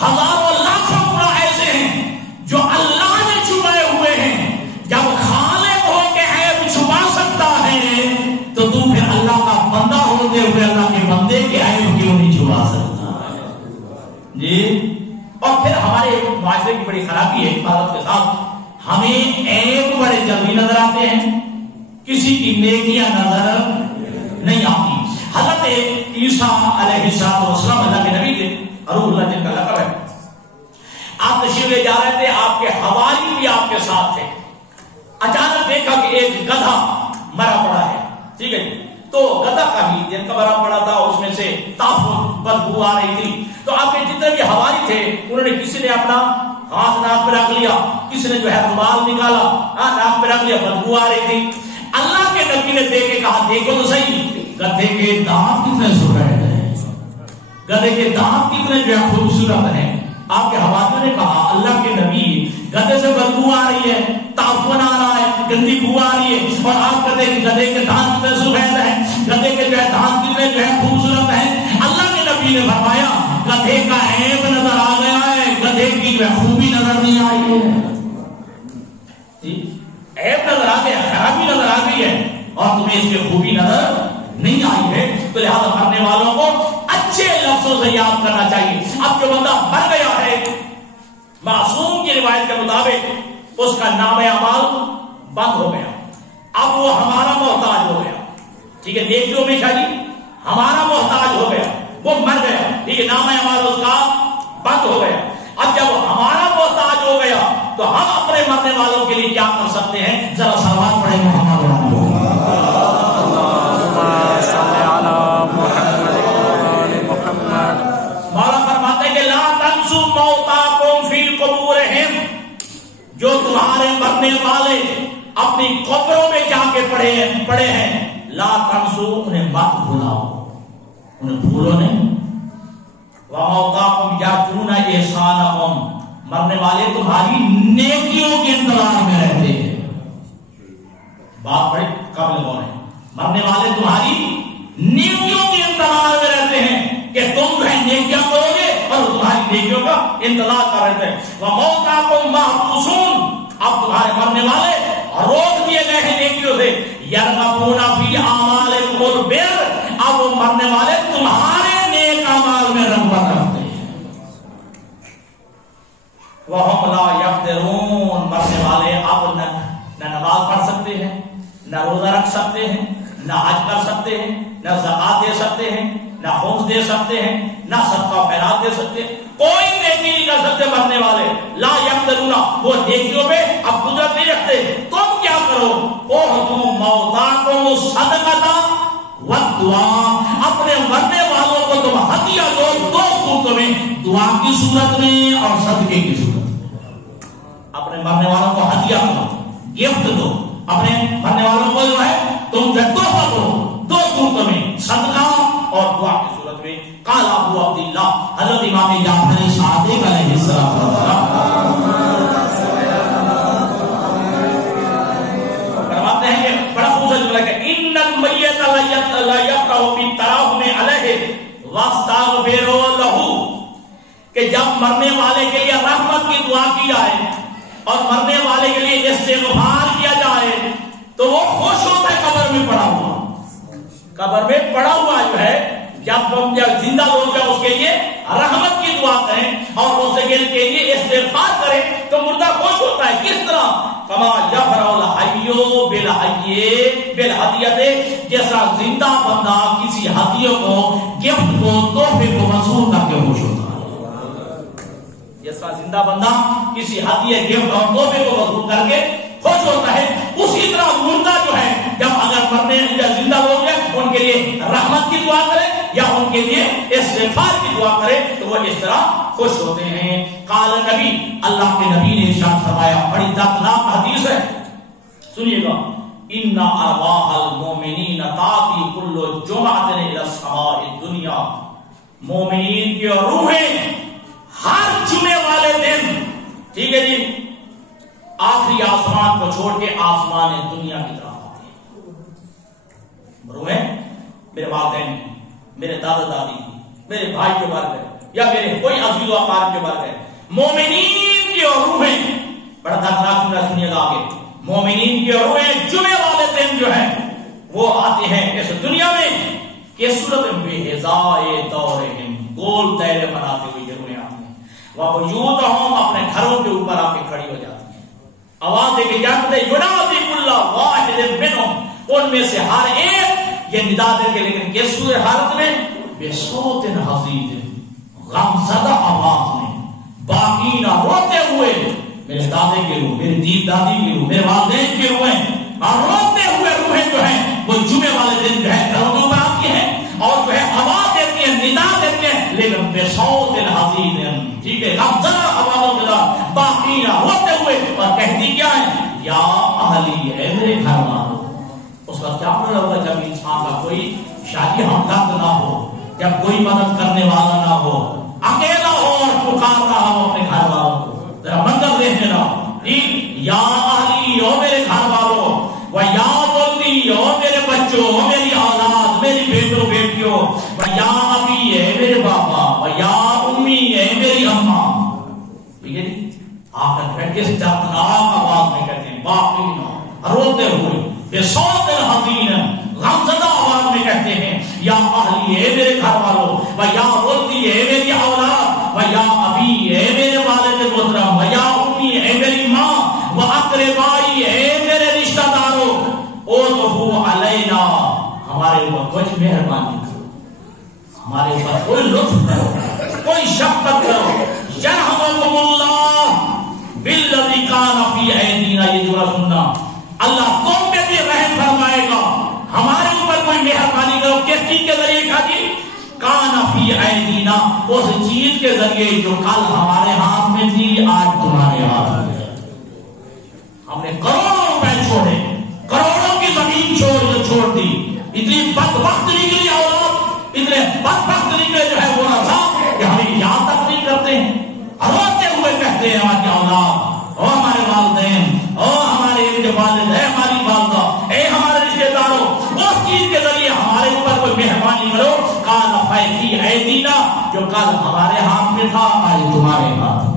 ہزاروں لاکھوں گناہ ایسے ہیں جو اللہ نے چھپائے ہوئے ہیں. جب خالق ہو کے عیب چھپا سکتا ہے تو تم پھر اللہ کا بندہ ہوتے ہوئے اللہ کے بندے کے عیب کیوں نہیں چھپا سکتا جی. اور پھر ہمارے معاشرے کی بڑی خرابی ہے عبادت کے ساتھ، ہمیں عیب بڑے جلدی نظر آتے ہیں، کسی کی نیکیاں نظر نہیں آتی. حضرت عیسیٰ علیہ السلام اللہ کے نبی تھے، روح اللہ جن کا لقب ہے. آپ تشریف لے جا رہے تھے، آپ کے حوالی بھی آپ کے ساتھ تھے. اچانک دیکھا کہ ایک گدھا مرا پڑا ہے. ٹھیک ہے جی، تو گدھا کا بھی جن کا مرا پڑا تھا اس میں سے تافت بدبو آ رہی تھی. تو آپ کے جتنے بھی حوالی تھے انہوں نے کسی نے اپنا ہاتھ ناک پہ رکھ لیا، کسی نے جو ہے رومال نکالا ناک پہ رکھ لیا، بدبو آ رہی تھی. اللہ کے نبی نے دیکھ کے کہا دیکھو تو صحیح گدھے کے دانت کتنے سفید ہیں، گدھے کے دانت کتنے جو ہے خوبصورت ہیں. آپ کے حوالیوں نے کہا اللہ کے نبی گدھے سے بدبو آ رہی ہے، تعفن آ رہا ہے، گندی بو آ رہی ہے، اور آپ کہتے ہیں گدھے کے دانت کتنے سفید ہیں، گدھے کے جو ہے دانت کتنے جو ہے خوبصورت ہیں. اللہ کے نبی نے فرمایا گدھے کا عیب نظر آ گیا ہے، گدھے کی جو ہے خوبی نظر نہیں آئی ہے. عیب نظر آ گیا، خرابی نظر آ گئی ہے اور تمہیں اس کی خوبی نظر نہیں آئی ہے. تو لہذا مرنے والوں کو اچھے لفظوں سے یاد کرنا چاہیے. اب جو بندہ مر گیا ہے معصوم کی روایت کے مطابق اس کا نام اعمال بند ہو گیا. اب وہ ہمارا محتاج ہو گیا. ٹھیک ہے, نیکیوں میں چاہیے ہمارا محتاج ہو گیا, وہ مر گیا. ٹھیک ہے, نام اعمال اس کا بند ہو گیا. اب جب ہمارا محتاج ہو گیا تو ہم اپنے مرنے والوں کے لیے کیا کر سکتے ہیں؟ ذرا سلوات پڑھیں محمد محمد. مولا فرماتے ہیں کہ لا تنسوا موتاکم فی قبورہم, جو تمہارے مرنے والے اپنی قبروں میں جا کے پڑے ہیں, لا تنسوا, انہیں مت بھلاؤ, انہیں بھولو نہیں. وَمَوْتَاكُمْ يَرْجُونَ إِحْسَانَكُمْ, مرنے والے تمہاری نیکیوں کے انتظار میں رہتے ہیں. بات بڑی قابل غور ہے. مرنے والے تمہاری نیکیوں کے انتظار میں رہتے ہیں کہ تم جو ہے نیکیاں کرو گے اور تمہاری نیکیوں کا انتظار کر رہتے ہیں. وَمَوْتَاكُمْ مَحْبُوسُونَ, اب تمہارے مرنے والے روک دیے گئے ہیں نیکیوں سے. يَرْغَبُونَ فِي أَعْمَالِكُمُ الْبِرَّ, اب وہ مرنے والے تمہارے نیک اعمال میں رغبت رکھتے ہیں. وَهُمْ لَا يَقْدِرُونَ, مرنے والے اب نہ نماز پڑھ سکتے ہیں, نہ روزہ رکھ سکتے ہیں, نہ حج کر سکتے ہیں, نہ زکات دے سکتے ہیں, نہ خمس دے سکتے ہیں, نہ صدقہ خیرات دے سکتے ہیں, کوئی نیکی نہیں کر سکتے مرنے والے. لا یقدرون, وہ نیکیوں پہ اب قدرت نہیں رکھتے. تم کیا کرو؟ اُحْدُوا مَوْتَاکُمُ الصَّدَقَةَ وَالدُّعَاءَ, اپنے مرنے والوں کو تم ہدیہ دو دو صورتوں میں, دعا کی صورت میں اور صدقے کی صورت میں. اپنے مرنے والوں کو ہدیہ دو, گفٹ دو, اپنے مرنے والوں کو جو ہے تم تحفہ دو دو صورتوں میں, صدقہ اور دعا کی صورت میں. قال ابو عبداللہ, حضرت امام جعفر صادق علیہ السلام فرماتے ہیں کہ بڑا خوبصورت جملہ ہے, ان المیت لا یفرح بالتراحم علیہ واستغفر لہ, کہ جب مرنے والے کے لیے رحمت کی دعا کی جائے اور مرنے والے کے لیے استغفار کیا جائے تو وہ خوش ہوتا ہے قبر میں پڑا ہوا. قبر میں پڑا ہوا جو ہے جب زندہ لوگ جو اس کے لیے رحمت کی دعا کریں اور اس کے لیے استغفار کریں تو مردہ خوش ہوتا ہے. کس طرح؟ کما یفرح الحی بالحی بالہدیۃ, جیسا زندہ بندہ کسی ہدیے کو, گفٹ کو, تحفے کو وصول کر کے خوش ہوتا ہے. جیسا زندہ بندہ کسی ہدیے, گفٹ اور تحفے کو وصول کر کے خوش ہوتا ہے, اسی طرح مردہ جو ہے جب اگر مرنے یا زندہ لوگ ہیں ان کے لیے رحمت کی دعا کرے یا ان کے لیے استغفار کی دعا کرے تو وہ اس طرح خوش ہوتے ہیں. قال نبی, اللہ کے نبی نے ارشاد فرمایا, بڑی دردناک حدیث ہے, سنیے گا. ان ارواح المؤمنین تاتی کل جمعۃ الی السماء الدنیا, مومنین کی روحیں ہر جمعے والے دن, ٹھیک ہے جی, آخری آسمان کو چھوڑ کے آسمان دنیا کی طرف آتی ہے. روحیں میرے والدین کی, میرے دادا دادی کی, میرے بھائی کے مر گئے یا میرے کوئی عزیز و اقارب کے مر گئے. مومنین کی روحیں, بڑا دردناک جملہ سنیے گا آگے, مومنین کی روحیں جمعے والے دن جو ہیں وہ آتے ہیں اس دنیا میں کس صورت میں؟ بہزائے دورہم, گول دائرے بناتے ہوئے یہ روحیں آتی ہیں. وَبُیوتہم, اپنے گھروں کے اوپر آ کے کھڑی ہو جاتی ہیں. آواز دے کے جانتے ینادی کل واحد منہم, ان میں سے ہر ایک یہ ندا دے کے, لیکن کس صورت حالت میں؟ بصوت حزین, غم زدہ آواز میں, باقینا روتے ہوئے, میرے دادے کی روح, میری دیپ دادی کی روح, میرے والدین کی روحیں, اور روتے ہوئے روحیں جو ہیں وہ جمعے والے دن جو ہے گھروں کے اوپر آتی ہیں اور جو ہے آواز دیتی ہیں, ندا دیتی ہیں, لیکن بصوت حزین, ٹھیک ہے, غم زدہ آوازوں کے ساتھ, باقینا روتے ہوئے, اور کہتی کیا ہے؟ یا اہلی, اے میرے گھر والوں. اس وقت کیا پڑا ہوگا جب انسان کا کوئی شادی ہمدرد نہ ہو, جب کوئی مدد کرنے والا نہ ہو, اکیلا ہو اور پکار رہا ہو اپنے گھر والوں کو. ذرا منظر دیکھنے رہا, یا اہلی, او میرے گھر والوں, و یا بولنی, او میرے بچوں, او میری اولاد, میری بیٹوں بیٹیوں, و یا ابی, اے میرے بابا, و یا امی, اے میری اماں. آپ نے کس دردناک آواز میں کہتے ہیں, باقینا, روتے ہوئے, بصوت حزین, غمزدہ آواز میں کہتے ہیں, یا اہلی, اے میرے گھر والوں, و یا کچھ مہربانی کرو، ہمارے اوپر کوئی لطف کرو، کوئی شفقت کرو. یرحمکم اللہ بالذی کان فی ایدینا. یہ جملہ سننا، اللہ تم پہ بھی رحم فرمائے گا، ہمارے اوپر کوئی مہربانی کرو. کس چیز کے ذریعے کہا جی؟ کان فی ایدینا، اس چیز کے ذریعے جو کل ہمارے ہاتھ میں تھی آج تمہارے ہاتھ میں ہے. ہم نے کروڑوں روپے چھوڑے، کروڑوں کی زمین چھوڑ دی، اتنی بدبخت نکلی اولاد، اتنے بدبخت نکلے جو ہے وہ رضا کہ ہمیں یاد تک نہیں کرتے ہیں. روتے ہوئے کہتے ہیں ہماری اولاد، او ہمارے والدین، او ہمارے والد، اے ہماری والدہ، اے ہمارے رشتے داروں، اس چیز کے ذریعے ہمارے اوپر کوئی مہربانی کرو. کان فی ایدینا، جو کل ہمارے ہاتھ میں تھا آج تمہارے ہاتھ میں.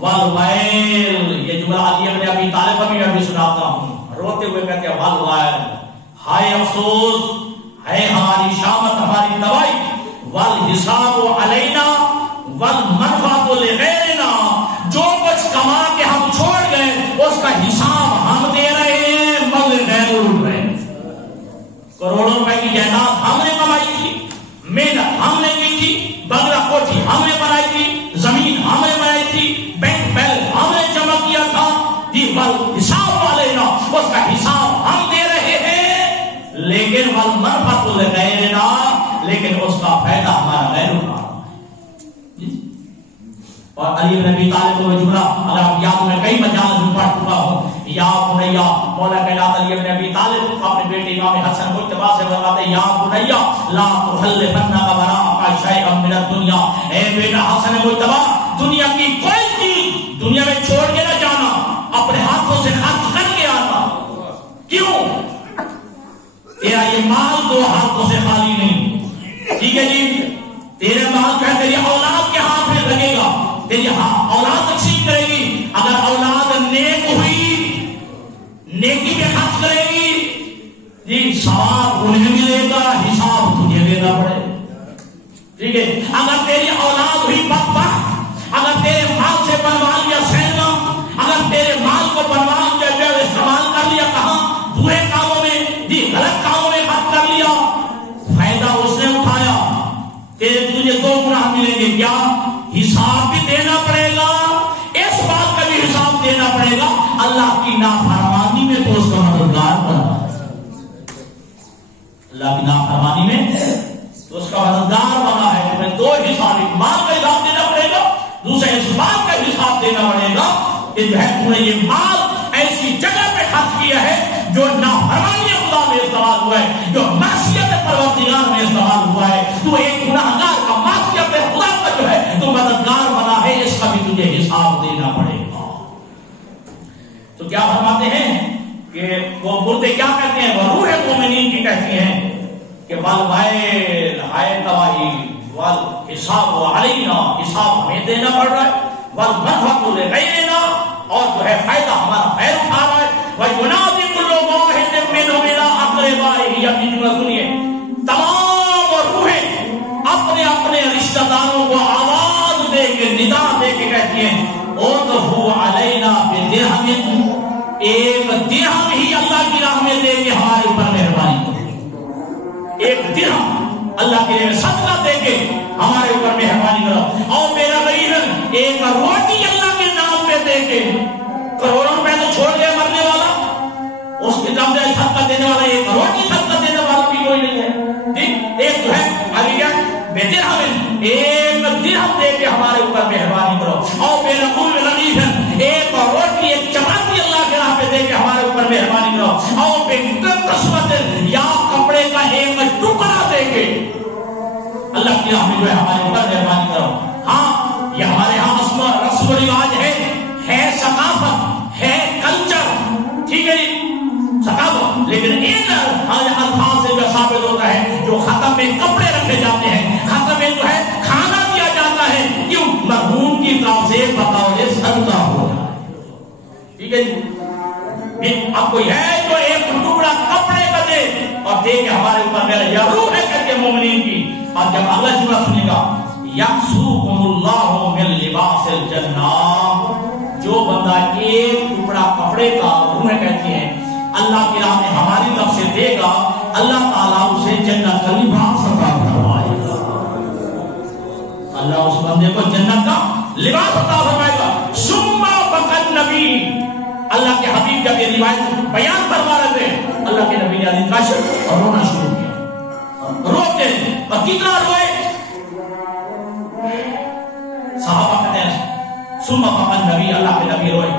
والویل، یہ جملہ علی ابن ابی طالب کا بھی سناتا ہوں. روتے ہوئے کہتے ہیں والویل، ہائے افسوس، ہے ہماری شامت، ہماری تباہی. والحساب علینا والمنفعۃ لغیرنا، جو کچھ کما کے ہم چھوڑ گئے اس کا حساب ہم دے رہے ہیں مگر غیر اڑ رہے ہیں. کروڑوں روپے کی جائیداد ہم نے کمائی تھی، محنت ہم نے کی تھی، بنگلہ کوٹھی ہم نے بنائی تھی، زمین ہم نے بنائی تھی، بینک بیلنس ہم نے جمع کیا تھا. جی حساب والے نا، اس کا حساب ہم دے رہے ہیں، لیکن والمنفعۃ لغیرنا، لیکن اس کا فائدہ ہمارا غیر اٹھا. اور علی بن ابی طالب کو جملہ اگر آپ یاد میں کئی مجالس میں پڑھ چکا ہوں، یا بنیا، مولا کائنات علی بن ابی طالب اپنے بیٹے امام حسن مجتبی سے فرماتے ہیں، یا بنیا لا تخلفنک وراءک شیئا من الدنیا، اے بیٹا حسن مجتبی، دنیا کی کوئی چیز دنیا میں چھوڑ کے نہ جانا، اپنے ہاتھوں سے خرچ کر کے آنا. کیوں؟ تیرا یہ مال دو ہاتھوں سے خالی نہیں، ٹھیک ہے جی؟ تیرے مال جو ہے تیری اولاد کے ہاتھ میں لگے گا، تیری اولاد تقسیم کرے گی. اگر اولاد نیک ہوئی، نیکی پہ خرچ کرے گی، جی ثواب انہیں ملے گا، حساب تجھے دینا پڑے. ٹھیک ہے؟ اگر تیری اولاد ہوئی بدبخت، اگر تیرے مال سے بنوا لیا سینما، اگر تیرے مال کو بنوا لیا استعمال کر لیا کہاں؟ برے کاموں میں، جی غلط کاموں میں خرچ کر لیا، فائدہ اس نے اٹھایا، تجھے دو گناہ ملیں گے. کیا؟ حساب بھی دینا پڑے گا، اس بات کا بھی حساب دینا پڑے گا. اللہ کی نافرمانی میں تو اس کا مددگار بنا، اللہ کی نافرمانی میں تو اس کا مددگار بنا ہے. تمہیں دو حساب، ایک مال کا حساب دینا پڑے گا، دوسرے اس بات کا حساب دینا پڑے گا کہ جو ہے تم نے یہ مال ایسی جگہ پہ خرچ کیا ہے جو نافرمانی خدا میں استعمال ہوا ہے، جو معصیت پروردگار میں استعمال ہوا ہے. تو ایک گناہگار کا معصیت خدا کا جو ہے تو مددگار بنا ہے، اس کا بھی تجھے حساب دینا پڑے گا. تو کیا فرماتے ہیں کہ وہ مردے کیا کہتے ہیں؟ وہ روح مومنین کی کہتی ہیں کہ والویل، ہائے تباہی، والحساب علینا، حساب ہمیں دینا پڑ رہا ہے، والمنفعۃ لغیرنا، اور جو ہے فائدہ ہمارا غیر اٹھا رہا ہے. وَيُنَادِي كُلُّ وَاحِدٍ مِّنْهُمْ إِلَىٰ أَقْرَبَائِهِ. یہ جملہ سنیے، تمام روحیں اپنے اپنے رشتہ داروں کو آواز دے کے، ندا دے کے کہتی ہیں، اُدْعُوا عَلَيْنَا بِدِرْہَمٍ، ایک درہم ہی اللہ کی راہ میں دے کے ہمارے اوپر مہربانی کرو. ایک درہم اللہ کے لیے صدقہ دے کے ہمارے اوپر مہربانی کرو. اور میرا غریب ایک روٹی اللہ کے نام پہ دے کے، کروڑوں روپے تو چھوڑ گیا مرنے والا، اس کے نام سے صدقہ دینے والا، ایک روٹی صدقہ دینے والا بھی کوئی نہیں ہے. ٹھیک، ایک جو ہے ابھی کیا بدرہم، ایک درہم دے کے ہمارے اوپر مہربانی کرو. اور میرا غریب ایک روٹی، ایک چپاتی اللہ کے راہ پہ دے کے ہمارے اوپر مہربانی کرو. اور قسمت یا کپڑے کا ایک ٹکڑا دے کے اللہ کی راہ میں جو ہے ہمارے اوپر مہربانی کرو. ہاں یہ ہمارے یہاں رسم و رواج ہے ثقافت، ہے کلچر، ٹھیک ہے جی ثقافت، لیکن ان الفاظ سے جو ثابت ہوتا ہے جو ختم میں کپڑے رکھے جاتے ہیں، ختم میں جو ہے کھانا دیا جاتا ہے، کیوں؟ مرحوم کی طرف سے بطور صدقہ ہو جائے. ٹھیک ہے جی. اب کوئی ہے جو ایک ٹکڑا کپڑے کا دے اور دے کے ہمارے اوپر میرا یہ روح ہے کہتے ہیں مومنین کی. اور جب اگلا جملہ سنے گا، یکسوکم اللہ من لباس الجنہ، جو بندہ ایک ٹکڑا کپڑے کا، روح کہتی ہیں، اللہ کی راہ میں ہماری طرف سے دے گا، اللہ تعالیٰ اسے جنت کا لباس عطا فرمائے گا. اللہ اس بندے کو جنت کا لباس عطا فرمائے گا. ثم بقى النبی، اللہ کے حبیب جب یہ روایت بیان فرما رہے تھے، اللہ کے نبی نے علی کاشف اور رونا شروع کیا. روتے اور کتنا روئے؟ صحابہ کہتے ہیں ثم بقى النبی، اللہ کے نبی روئے.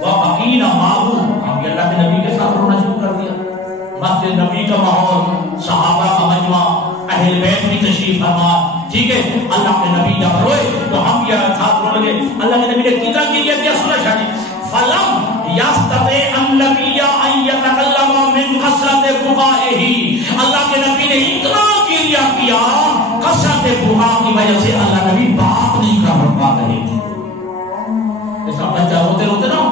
وبقینا معه، ہم بھی اللہ کے نبی کے ساتھ رونا شروع کر دیا. مسجد نبی کا ماحول، صحابہ کا مجمع، اہل بیت بھی تشریف فرما، ٹھیک ہے. اللہ کے نبی جب روئے تو ہم بھی ساتھ رو لگے. اللہ کے نبی نے کتنا کیا سنا شاہی. فلم یستطع النبی ان یتکلم من کثرت بکائہ، اللہ کے نبی نے اتنا گریہ کیا کثرت بکا کی وجہ سے اللہ نبی بات نہیں کر پا رہے تھے. ایسا بچہ روتے روتے نا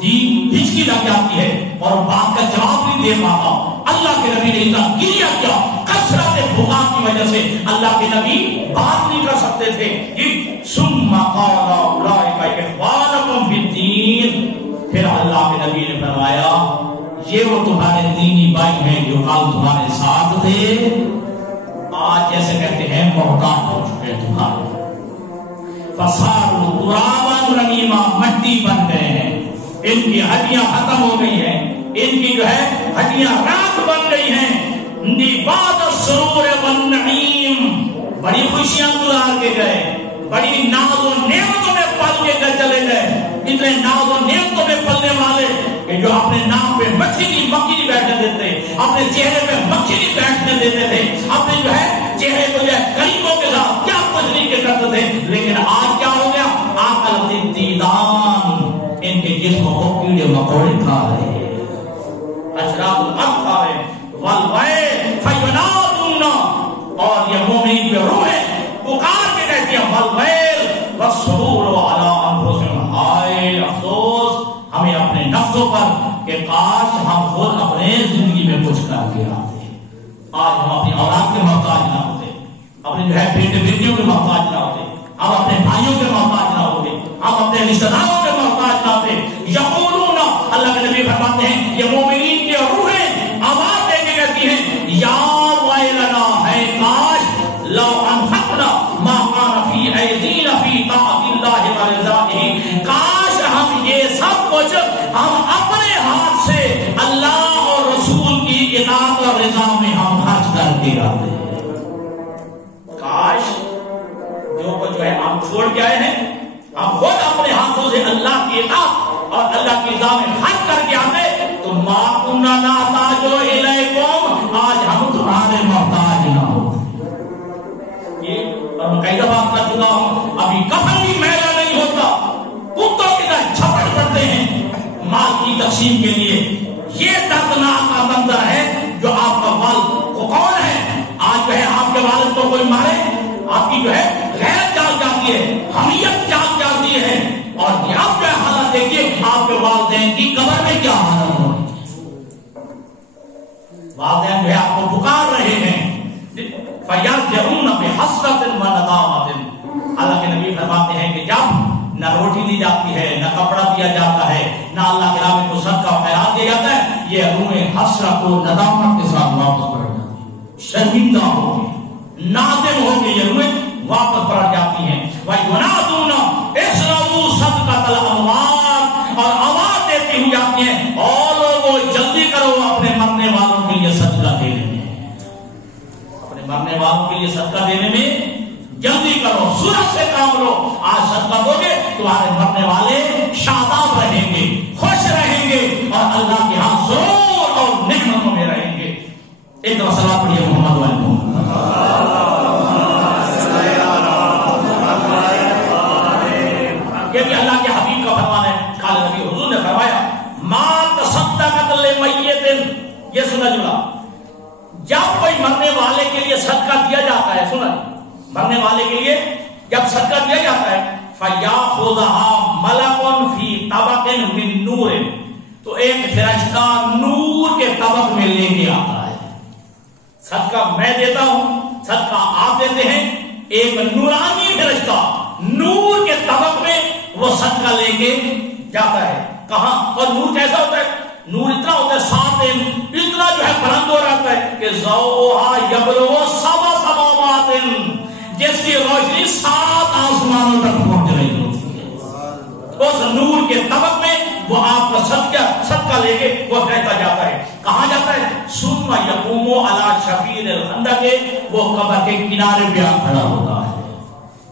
جی ہچکی لگ جاتی ہے اور بات کا جواب نہیں دے پاتا. اللہ کے نبی نے اتنا گریہ کیا کثرت بکا کی وجہ سے اللہ کے نبی بات نہیں کر سکتے تھے. ثم قال اولئک اخوانکم فی الدین، پھر اللہ کے نبی نے فرمایا یہ وہ تمہارے دینی بھائی ہیں جو کل تمہارے ساتھ تھے، آج جیسے کہتے ہیں محتاج ہو چکے تمہارے. فصاروا ترابا رمیما، مٹی بن گئے ہیں، ان کی ہڈیاں ختم ہو گئی ہیں، ان کی جو ہے ہڈیاں راکھ بن گئی ہیں. بعد السرور والنعیم، بڑی خوشیاں گزار کے گئے، بڑی ناز و نعمتوں میں پل کے چلے گئے. اتنے ناز و نعمتوں میں پلنے والے کہ جو اپنے نام پہ مکھی نہیں بیٹھنے دیتے، اپنے چہرے پہ مکھی نہیں بیٹھنے دیتے تھے، اپنے جو ہے چہرے کو جو ہے غریبوں کے ساتھ کیا کچھ نہیں کرتے تھے. لیکن آج کیا ہو گیا؟ آکل دیدان، ان کے جسموں کو کیڑے مکوڑے کھا رہے ہیں، اشراف الارض کھا رہے ہیں. والویل فینادون، اور یہ مومنین پہ روحیں پکار کے کہتی ہیں والویل والسرور علی انفسہم، ہائے افسوس ہمیں اپنے نفسوں پر کہ کاش ہم خود اپنے زندگی میں کچھ کر کے آتے. آج ہم اپنی اولاد کے محتاج نہ ہوتے، اپنے جو ہے بیٹے بیٹیوں کے محتاج نہ ہوتے، ہم اپنے بھائیوں کے محتاج نہ ہوتے، ہم اپنے رشتہ داروں کے محتاج نہ ہوتے. یقولون، اللہ کے نبی فرماتے ہیں یہ مومنین کی روحیں آواز دے کے کہتی ہیں یا ویلنا، ہے کاش لو انفقنا ما کان فی ایدینا فی طاعت اللہ ورضائہ، کاش ہم یہ سب کچھ ہم اپنے ہاتھ سے اللہ اور رسول کی اطاعت اور رضا میں ہم خرچ کر کے آتے. کاش جو ہے ہم چھوڑ کے آئے ہیں ہم خود اپنے ہاتھوں سے اللہ کی اطاعت اور اللہ کی رضا میں خرچ کر کے آتے تو ما کنا نحتاج الیکم، آج ہم تمہارے محتاج نہ ہوتے. یہ اور میں کئی دفعہ کر چکا ہوں، ابھی کفن بھی میلا نہیں ہوتا، کتوں کی طرح چھپٹ پڑتے ہیں مال کی تقسیم کے لیے. یہ دردناک منظر ہے جو آپ کا والد کو کون ہے آج جو ہے آپ کے والد کو کوئی مارے، آپ کی جو ہے غیرت جاگ جاتی ہے، حمیت جاگ جاتی ہے. اور آپ کیا حالت دیکھیے آپ کے والدین کی قبر میں کیا حالت ہو رہی ہے. والدین جو ہے آپ کو پکار رہے ہیں فَيَرْجِعُونَ بِحَسْرَةٍ وَنَدَامَةٍ. اللہ کے نبی فرماتے ہیں کہ جب نہ روٹی دی جاتی ہے، نہ کپڑا دیا جاتا ہے، نہ اللہ کے راہ میں کوئی صدقہ و خیرات دیا جاتا ہے، یہ روحیں حسرت و ندامت کے ساتھ واپس پلٹ جاتی ہیں، شرمندہ ہو کے نادم ہو کے یہ روحیں واپس پلٹ جاتی ہیں. وَيُنَادُونَ اِسْرَعُوا صَدْقَةَ الْأَمْوَاتِ، اور آواز دیتی ہوئی جاتی ہیں اور لوگوں جلدی کرو اپنے مرنے والوں کے لیے صدقہ دینے میں، اپنے مرنے والوں کے لیے صدقہ دینے میں جلدی کرو، سورج سے کام لو. آج صدقہ دو گے تمہارے مرنے والے شاداب رہیں گے، خوش رہیں گے اور اللہ کے ہاں سرور اور نعمتوں میں رہیں گے. ایک دفعہ صلاۃ پڑھیے محمد والے محمد. یہ بھی اللہ کے حبیب کا فرمان ہے. قال نبی حضور نے فرمایا ما تصدقت لمیت، یہ سنا جملہ، جب کوئی مرنے والے کے لیے صدقہ دیا جاتا ہے، سنا مرنے والے کے لیے جب صدقہ دیا جاتا ہے فَيَأْخُذَهَا مَلَكٌ فِي طَبَقٍ مِّن نُورٍ، تو ایک فرشتہ نور کے طبق میں لے کے آتا ہے. صدقہ میں دیتا ہوں، صدقہ آپ دیتے ہیں، ایک نورانی فرشتہ نور کے طبق میں وہ صدقہ لے کے جاتا ہے. کہاں؟ اور نور کیسا ہوتا ہے؟ نور اتنا ہوتا ہے ساتن، اتنا جو ہے بلند ہو رہتا ہے کہ ضوءھا یبلغ سبع سماوات، جس کی روشنی 7 آسمانوں تک پہنچ رہی ہوتی ہے۔ اس نور کے طبق میں وہ آپ کا صدقہ لے کے وہ کہتا جاتا ہے، کہاں جاتا ہے؟ ثم یقوم علی شفیر الخندق، وہ قبر کے کنارے پہ کھڑا ہوتا ہے۔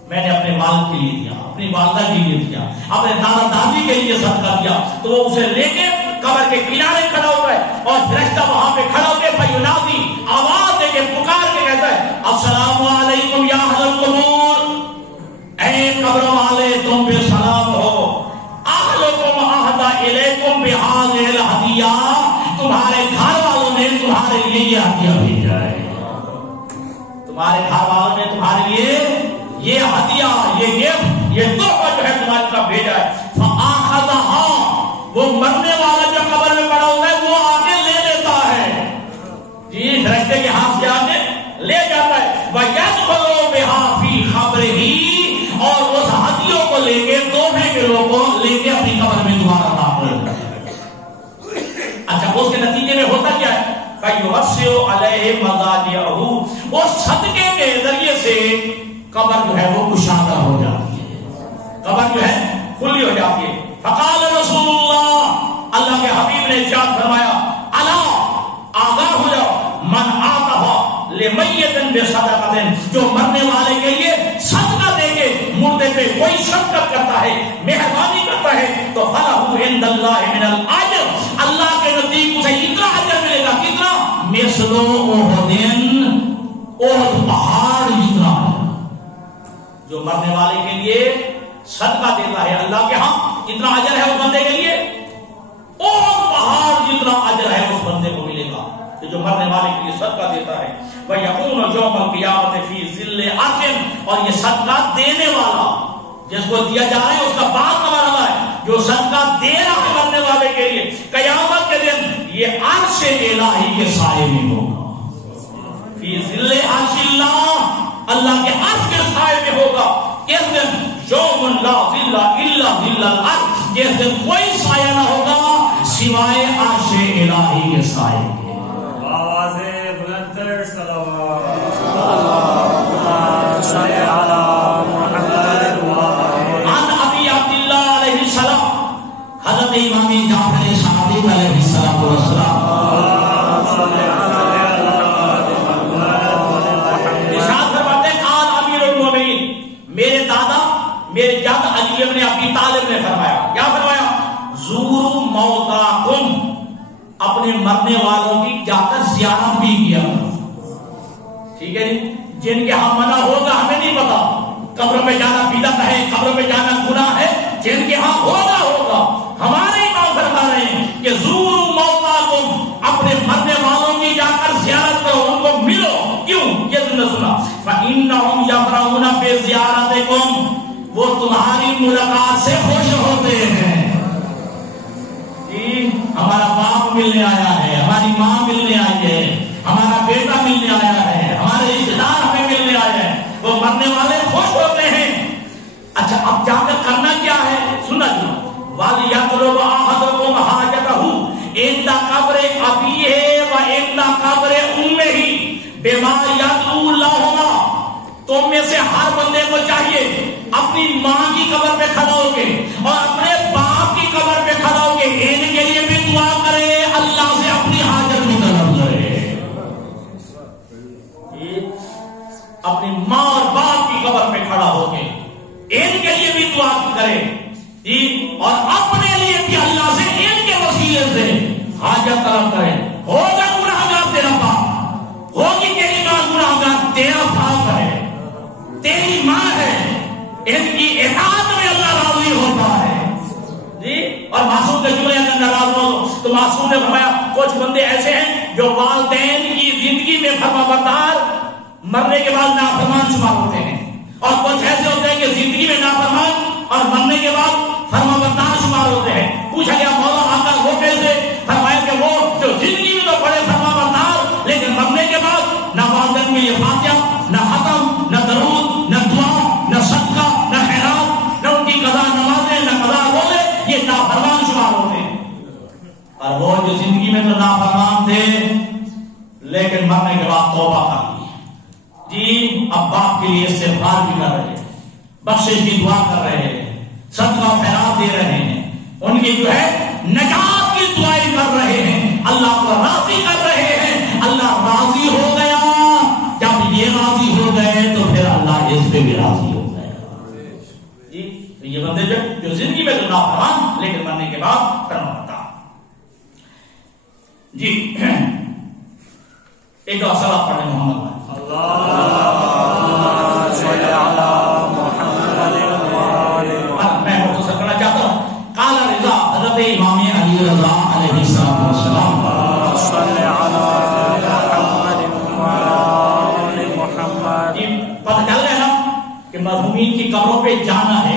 میں نے اپنے والد کے لیے دیا، اپنی والدہ کے لیے دیا، اپنے دادا دادی کے لیے صدقہ دیا، تو وہ اسے لے کے قبر کے کنارے کھڑا ہوتا ہے، اور فرشتہ وہاں پہ کھڑا ہو کے فینادی، آواز دے کے پکار کے کہتا ہے السلام علیکم یا اہل القبور، اے قبر والے تم پہ سلام ہو، اہلکم اہدی الیکم بہذہ الہدیہ، تمہارے گھر والوں نے تمہارے لیے یہ ہدیہ بھیجا ہے، تمہارے گھر والوں نے تمہارے لیے یہ ہدیہ، یہ گفٹ، یہ تحفہ جو ہے تمہاری طرف بھیجا ہے۔ فآخذها، وہ مرنے والا جو قبر میں پڑا ہوتا ہے وہ آگے لے لیتا ہے، جی فرشتے کے ہاتھ سے آگے لے جاتا ہے، وَيَدْخُلُ بِهَا فِي قَبْرِهِ، اور اس ہدیوں کو لے کے تحفے کے لوگوں لے کے اپنی قبر میں دوبارہ داخل ہوتا ہے۔ اچھا اس کے نتیجے میں ہوتا کیا ہے؟ فَيُوَسِّعُ عَلَيْهِ مَضَاجِعَهُ، وہ صدقے کے ذریعے سے قبر جو ہے وہ کشادہ ہو جاتی ہے، قبر جو ہے کھلی ہو جاتی ہے۔ فقال رسول اللہ، اللہ کے حبیب نے ارشاد فرمایا، الا آگاہ ہو جاؤ، من آتہ لمیت بصدقۃ، جو مرنے والے کے لیے صدقہ دے کے مردے پہ کوئی شفقت کرتا ہے، مہربانی کرتا ہے، تو فلہ عند اللہ من الاجر، اللہ کے نزدیک اسے اتنا اجر ملے گا، کتنا؟ مثل احد، احد پہاڑ جتنا۔ جو مرنے والے کے لیے صدقہ دیتا ہے اللہ کے ہاں کتنا اجر ہے اس بندے کے لیے؟ اور پہاڑ جتنا اجر ہے اس بندے کو ملے گا کہ جو مرنے والے کے لیے صدقہ دیتا ہے۔ وَيَكُونُ يَوْمَ الْقِيَامَةِ فِي ظِلِّ عَرْشٍ، اور یہ صدقہ دینے والا جس کو دیا جا رہا ہے اس کا بات کا معنی ہے جو صدقہ دے رہا ہے مرنے والے کے لیے، قیامت کے دن یہ عرش الہی کے سائے میں ہوگا، فی ظل عرش اللہ، اللہ کے عرش کے سائے میں ہوگا۔ کس دن؟ یوم لا ظل الا ظل العرش، جس دن کوئی سایہ نہ ہوگا سوائے عرش الہی کے سائے کے۔ آواز بلندتر صلوات، اللہم صل علی محمد عن ابی عبداللہ علیہ السلام، حضرت امام جعفر صادق علیہ السلام میرے جد علی ابن ابی طالب نے فرمایا، کیا فرمایا؟ زوروا موتاکم، اپنے مرنے والوں کی جا کر زیارت بھی کیا، ٹھیک ہے جی؟ جن کے ہاں منع ہوگا ہمیں نہیں پتا، قبر میں جانا بدعت ہے، قبر میں جانا گناہ ہے، جن کے ہاں ہوگا، ہمارے امام فرما رہے ہیں کہ زوروا موتاکم، اپنے مرنے والوں کی جا کر زیارت کرو، ان کو ملو۔ کیوں؟ یہ تم نے سنا، فإنہم یفرحون بزیارتکم، وہ تمہاری ملاقات سے خوش ہوتے ہیں۔ جی ہمارا باپ ملنے آیا ہے، ہماری ماں ملنے آئی ہے، ہمارا بیٹا ملنے آیا ہے، ہمارے رشتے دار ہمیں ملنے آئے ہیں، وہ مرنے والے خوش ہوتے ہیں۔ اچھا اب جا کر کرنا کیا ہے؟ سننا جی، وَلْيَطْلُبْ أَحَدُكُمْ حَاجَتَهُ عِنْدَ قَبْرِ أَبِيهِ وَعِنْدَ قَبْرِ أُمِّهِ بِمَا يَدْعُو لَهُمَا، تم میں سے ہر بندے کو چاہیے اپنی ماں کی قبر پہ کھڑا ہو کے اور اپنے باپ کی قبر پہ کھڑا ہو کے ان کے لیے بھی دعا کرے، اللہ سے اپنی حاجت بھی طلب کرے۔ اپنی ماں اور باپ کی قبر پہ کھڑا ہو کے ان کے لیے بھی دعا کرے، اور اپنے لیے بھی اللہ سے ان کے وسیلے سے حاجت طلب کرے۔ ہوگا گناہگار تیرا باپ، ہوگی تیری ماں گناہگار، تیرا باپ ہے، تیری ماں ہے، ان کی اطاعت میں اللہ راضی ہوتا ہے جی۔ اور معصوم کے جملے اگر ناراض ہو تو معصوم نے فرمایا کچھ بندے ایسے ہیں جو والدین کی زندگی میں فرما بردار، مرنے کے بعد نافرمان شمار ہوتے ہیں، اور کچھ ایسے ہوتے ہیں کہ زندگی میں نافرمان اور مرنے کے بعد فرما بردار شمار ہوتے ہیں۔ پوچھا گیا مولا آقا وہ کیسے؟ فرمایا کہ وہ جو زندگی میں تو بڑے فرما بردار، لیکن مرنے کے بعد نہ والدین میں یہ فاتحہ، نہ ختم، نہ درود، نہ دعا، نہ صدقہ، نہ خیرات، نہ ان کی قضا نمازیں، نہ قضا روزے، یہ نافرمان شمار ہوتے ہیں۔ اور وہ جو کے لیے استغفار بھی کر رہے ہیں، بخشش کی دعا کر رہے ہیں، صدقہ و خیرات دے رہے ہیں، ان کی جو ہے نجات کی دعائیں کر رہے ہیں، اللہ کو راضی کر رہے ہیں، اللہ راضی ہو گیا۔ جب یہ راضی ہو گئے تو پھر اللہ اس پہ بھی راضی ہو گئے۔ جی یہ بندے جو زندگی میں تو نافرمان لیکن مرنے کے بعد کرنا پڑتا۔ جی ایک دفعہ صلاۃ پڑھیں محمد میں مختصر کرنا چاہتا ہوں۔ قال رضا، حضرت امام علی رضا علیہ السلام پتہ چل گیا نا کہ مرحومین کی قبروں پہ جانا ہے،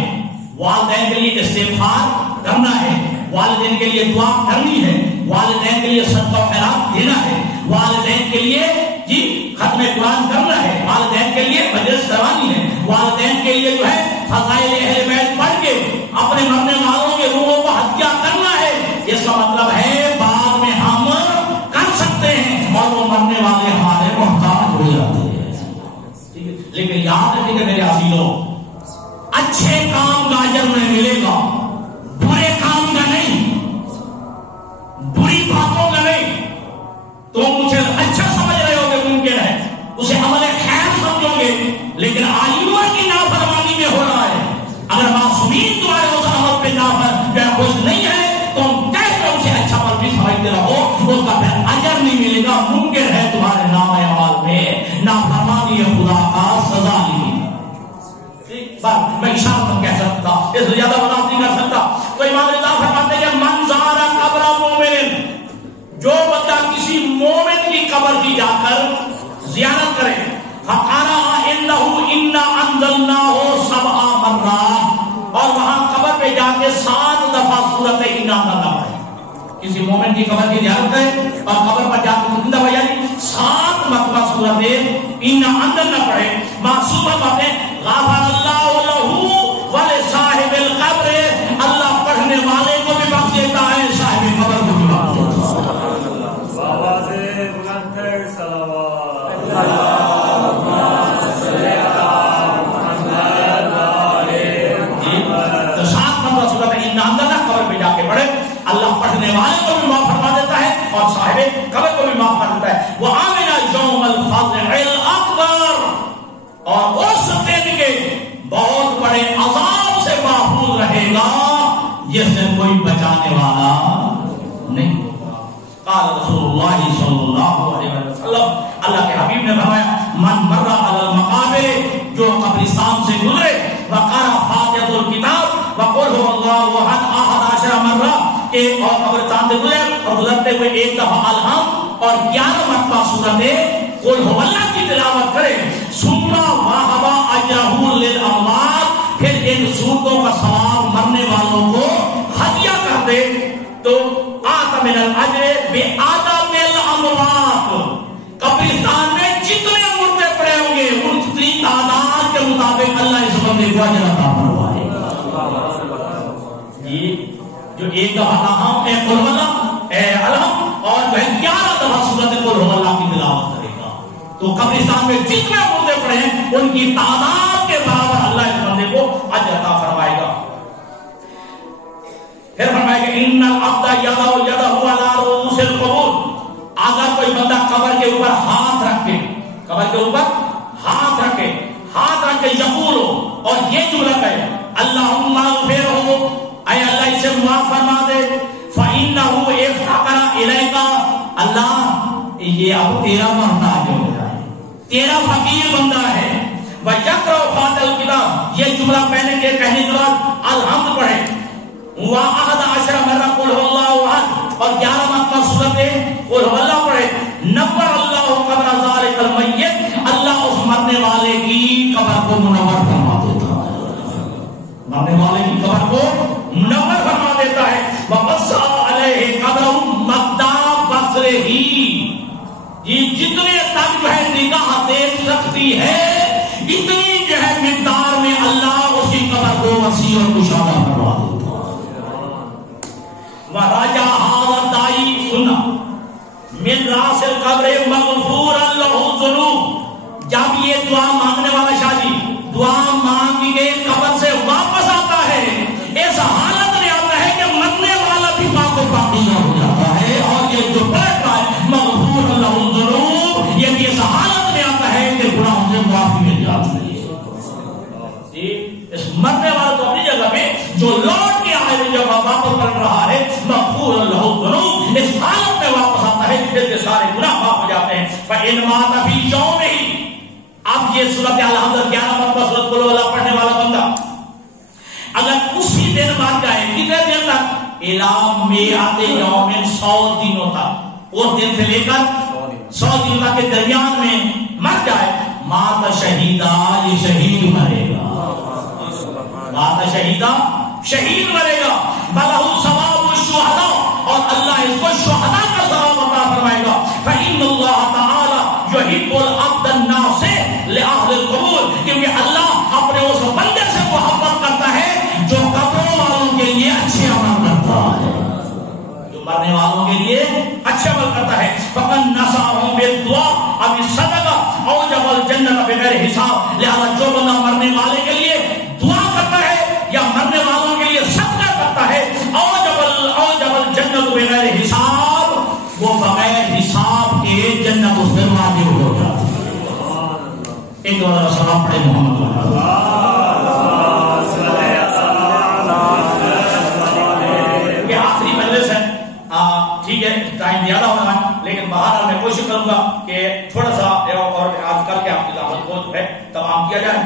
والدین کے لیے استغفار کرنا ہے، والدین کے لیے دعا کرنی ہے، والدین کے لیے صدقہ و خیرات دینا ہے، والدین کے لیے جی ختم قرآن کرنا ہے، والدین کے لیے مجلس کروانی ہے، والدین کے لیے جو ہے فضائل اہل بیت پڑھ کے اپنے مرنے والوں کے روحوں کو ہدیہ کرنا ہے۔ اس کا مطلب ہے بعد میں ہم کر سکتے ہیں اور وہ مرنے والے ہمارے محتاج ہو جاتے ہیں۔ لیکن یاد رکھیں کہ میرے عزیزوں، اچھے کام کا اجر میں ملے گا، برے کام کا نہیں، بری باتوں کا نہیں۔ تم مجھے اچھا سمجھ رہے ہو کہ ممکن ہے، اسے عمل خیر سمجھو گے، لیکن آئینہ کی نافرمانی میں ہو رہا ہے۔ اگر معصومین تمہارے اس عمل پہ خوش نہیں ہے تو تم کیسے اسے اچھا عمل بھی سمجھتے رہو، اس کا پھر اجر نہیں ملے گا۔ ممکن ہے تمہارے نام اعمال میں نافرمانی خدا کا سزا نہیں۔ میں اشارہ کہہ سکتا، اس سے زیادہ وضاحت نہیں کر سکتا۔ تو امام رضا فرماتے ہیں من زار قبر مومن، جو بندہ کسی مومن کی قبر کی جا کر زیارت کرے، فقرأ عنده انا انزلناه 7 مرات، اور وہاں قبر پہ جا کے 7 دفعہ سورۃ انا پڑھے۔ کسی مومن کی قبر کی زیارت کرے اور قبر پر جا کے کتنی دفعہ یعنی 7 مرتبہ سورۃ انا انزلنا پڑھے، معصوم باتیں غفر اللہ لہ ولصاحب القبر، اللہ پڑھنے والے کو بھی بخش دیتا ہے، صاحب قبر کو بھی بخش دیتا ہے۔ تو 7 مرتبہ سورۃ انا انزلنا قبر پہ جا کے پڑھے، اللہ پڑھنے والے کو بھی معاف فرما دیتا ہے اور صاحب قبر کو بھی معاف فرما دیتا ہے۔ وَآمِنَ يَوْمَ الْفَزْعِ الْأَكْبَرِ، اور اس دن کے بہت بڑے عذاب سے محفوظ رہے گا جس سے کوئی بچانے والا نہیں ہوگا۔ قال رسول اللہ صلی اللہ علیہ وسلم، اللہ کے حبیب نے فرمایا من مر علی المقابر، جو قبرستان سے گزرے، وقرأ فاتحۃ الکتاب وقل هو اللہ احد 11 مرہ، کہ اور قبرستان سے گزرے اور گزرتے ہوئے 1 دفعہ الحمد اور 11 مرتبہ سورۃ قل هو اللہ کی تلاوت کرے، ثم وهب اجرہ للاموات، پھر ان صورتوں کا ثواب مرنے والوں کو ہدیہ کر دے، تو آت من الاجر بآدم الاموات، قبرستان میں جتنے مردے پڑے ہوں گے ان کی تعداد کے مطابق اللہ اس بندے کو اجر عطا فرمائے گا۔ یہ جو 1 دفعہ قل هو اللہ الحمد اور 11 دفعہ سورۃ قل هو اللہ کی تلاوت کرے گا، تو قبرستان میں جتنے مردے پڑے ہیں ان کی تعداد کے برابر اللہ اس بندے کو اجر عطا فرمائے گا۔ پھر فرمائے کہ ان العبد یدہ علی رؤوس القبور، اگر کوئی بندہ قبر کے اوپر ہاتھ رکھ کے، قبر کے اوپر ہاتھ رکھ کے یقول اور یہ جملہ کہے اللہم اغفرہ، اے اللہ اسے معاف فرما دے، فإنہ افتقر الیک، اللہ یہ اب تیرا محتاج ہو گیا ہے، تیرا فقیر بندہ ہے۔ وَيَقْرَأُ فَاتِحَةَ الْكِتَابِ، یہ جملہ پہلے کے کہنے کے بعد الحمد پڑھے، وَ11 مرہ قل هو اللہ احد اور 11 مرتبہ سورۃ قل هو اللہ پڑھے، نور اللہ قبر ذلک المیت، اللہ اس مرنے والے کی قبر کو منور فرما دیتا ہے، مرنے والے کی قبر کو منور فرما دیتا ہے۔ وَوَسَّعَ عَلَيْهِ قَبْرَهُ مَدَّ بَصَرِهِ، یہ جتنے تک جو ہے نگاہ دیکھ سکتی ہے اتنی جو ہے مقدار میں اللہ اس کی قبر کو وسیع اور کشادہ کروا دیتا ہے۔ وَرَجَعَ هَذَا الدَّاعِي سُنَّ مِنْ رَأْسِ الْقَبْرِ مَغْفُورًا لَهُ الذُّنُوبُ، جب یہ دعا مانگنے والا شاہ جی آدمی کے قبر سے واپس آتا ہے اس حالت میں آتا ہے کہ مرنے والا بھی پاک و پاکیزہ ہو جاتا ہے، اور یہ جو پلٹتا ہے مغفور له الذنوب، یہ بھی اس حالت میں آتا ہے کہ گناہوں سے معافی مل جاتی ہے۔ اس مرنے والا تو اپنی جگہ میں، جو لوٹ کے آئے ہوئے جب واپس پلٹ رہا ہے مغفور له الذنوب، اس حالت میں واپس آتا ہے کہ جس کے سارے گناہ معاف ہو جاتے ہیں۔ فَإِنْ مَاتَ فِي يَوْمِهِ، اب یہ سورۃ الحمد 11 مرتبہ سورۃ قل اللہ پڑھنے والا بندہ اگر اسی دن مر جائے، کتنے دن تک؟ اِلَىٰ مِئَةِ يَوْمٍ، 100 دنوں تک، اس دن سے لے کر 100 دنوں تک کے درمیان میں مر جائے، مات شہیدہ، یہ شہید مرے گا، مات شہیدہ، شہید مرے گا، بَلَهُ ثواب الشہداء، اور اللہ اس کو شہداء کا ثواب عطا فرمائے گا۔ فَإِنَّ اللَّهَ تَعَالَى يُحِبُّ الْعَبْدَ النَّاصِحَ لِأَهْلِ الْقُبُورِ، کیونکہ اللہ اپنے اس بندے سے محبت کرتا ہے جو قبروں والوں کے لیے اچھے عمل کرتا ہے، جو مرنے والوں کے لیے اچھے عمل کرتا ہے۔ فَقَدْ نَصَحَهُم بِالدُّعَاءِ أَوِ الصَّدَقَةِ أَوْجَبَ الْجَنَّةَ بِغَيْرِ حِسَاب، لہذا جو بندہ مرنے والے کے لیے دعا کرتا ہے یا مرنے والوں کے لیے صدقہ کرتا ہے، أوجب الجنة بغیر حساب، وہ بغیر حساب کے جنت اس پر واجب ہو جاتی ہے۔ ایک اور سلام پڑھے محمد یہ آخری مجلس ہے، ٹھیک ہے، ٹائم زیادہ ہو رہا ہے، لیکن بہرحال میں کوشش کروں گا کہ تھوڑا سا اور آج کل کے آپ کی دعوت کو جو ہے تمام کیا جائے۔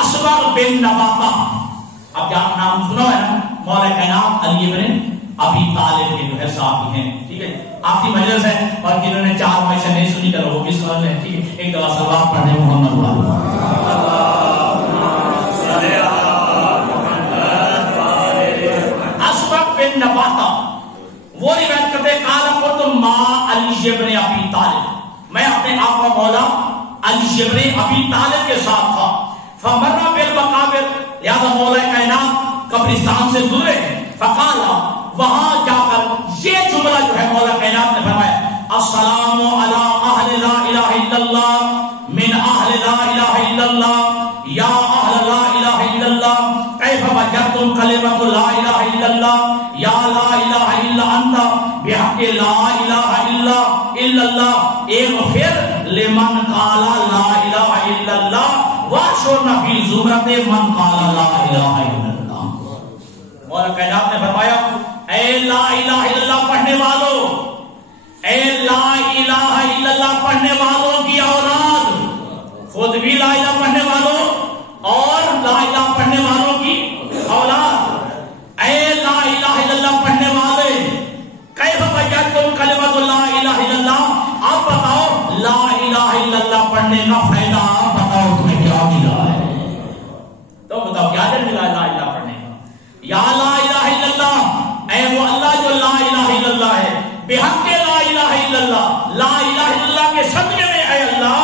اسبغ بن نباتہ، اب جہاں نام سنا ہے نا، مولا کائنات علی بن ابی طالب کے جو ہے صحابی ہیں، ٹھیک ہے، آخری مجلس ہے، اور جنہوں نے 4 ماہ سے نہیں سنی کر وہ بھی سن لیں، ٹھیک ہے۔ ایک دفعہ صلوات پڑھیں محمد اسبغ بن نباتہ وہ روایت کرتے قال قلت ما علی بن ابی طالب، میں اپنے آقا مولا علی بن ابی طالب کے ساتھ تھا، فمر بالمقابر، لہذا مولا کائنات قبرستان سے گزرے، فقال، وہاں جا کر یہ جملہ جو ہے مولا کائنات نے فرمایا، السلام علی اہل لا الہ الا اللہ من اہل لا الہ الا اللہ یا اہل لا الہ الا اللہ کیف وجدتم کلمۃ لا الہ الا اللہ یا لا الہ الا انت بحق لا الہ الا اللہ اغفر لمن قال لا الہ الا اللہ واشرنا فی زمرۃ من قال لا الہ الا اللہ۔ مولا کائنات نے فرمایا، اے لا الہ الا اللہ پڑھنے والوں، اے لا الہ الا اللہ پڑھنے والوں کی اولاد، خود بھی لا الہ پڑھنے والوں اور لا الہ پڑھنے والوں کی اولاد، اے لا الہ الا اللہ پڑھنے والے، کیف وجدتم کلمۃ لا الہ الا اللہ، آپ بتاؤ لا الہ الا اللہ پڑھنے کا فائدہ بتاؤ تمہیں کیا ملا ہے، تو بتاؤ کیا ملا لا الہ پڑھنے کا؟ یا لا الہ الا اللہ، اے وہ اللہ جو لا الہ الا اللہ ہے، بحق لا الہ الا اللہ، لا الہ الا اللہ کے صدقے میں اے اللہ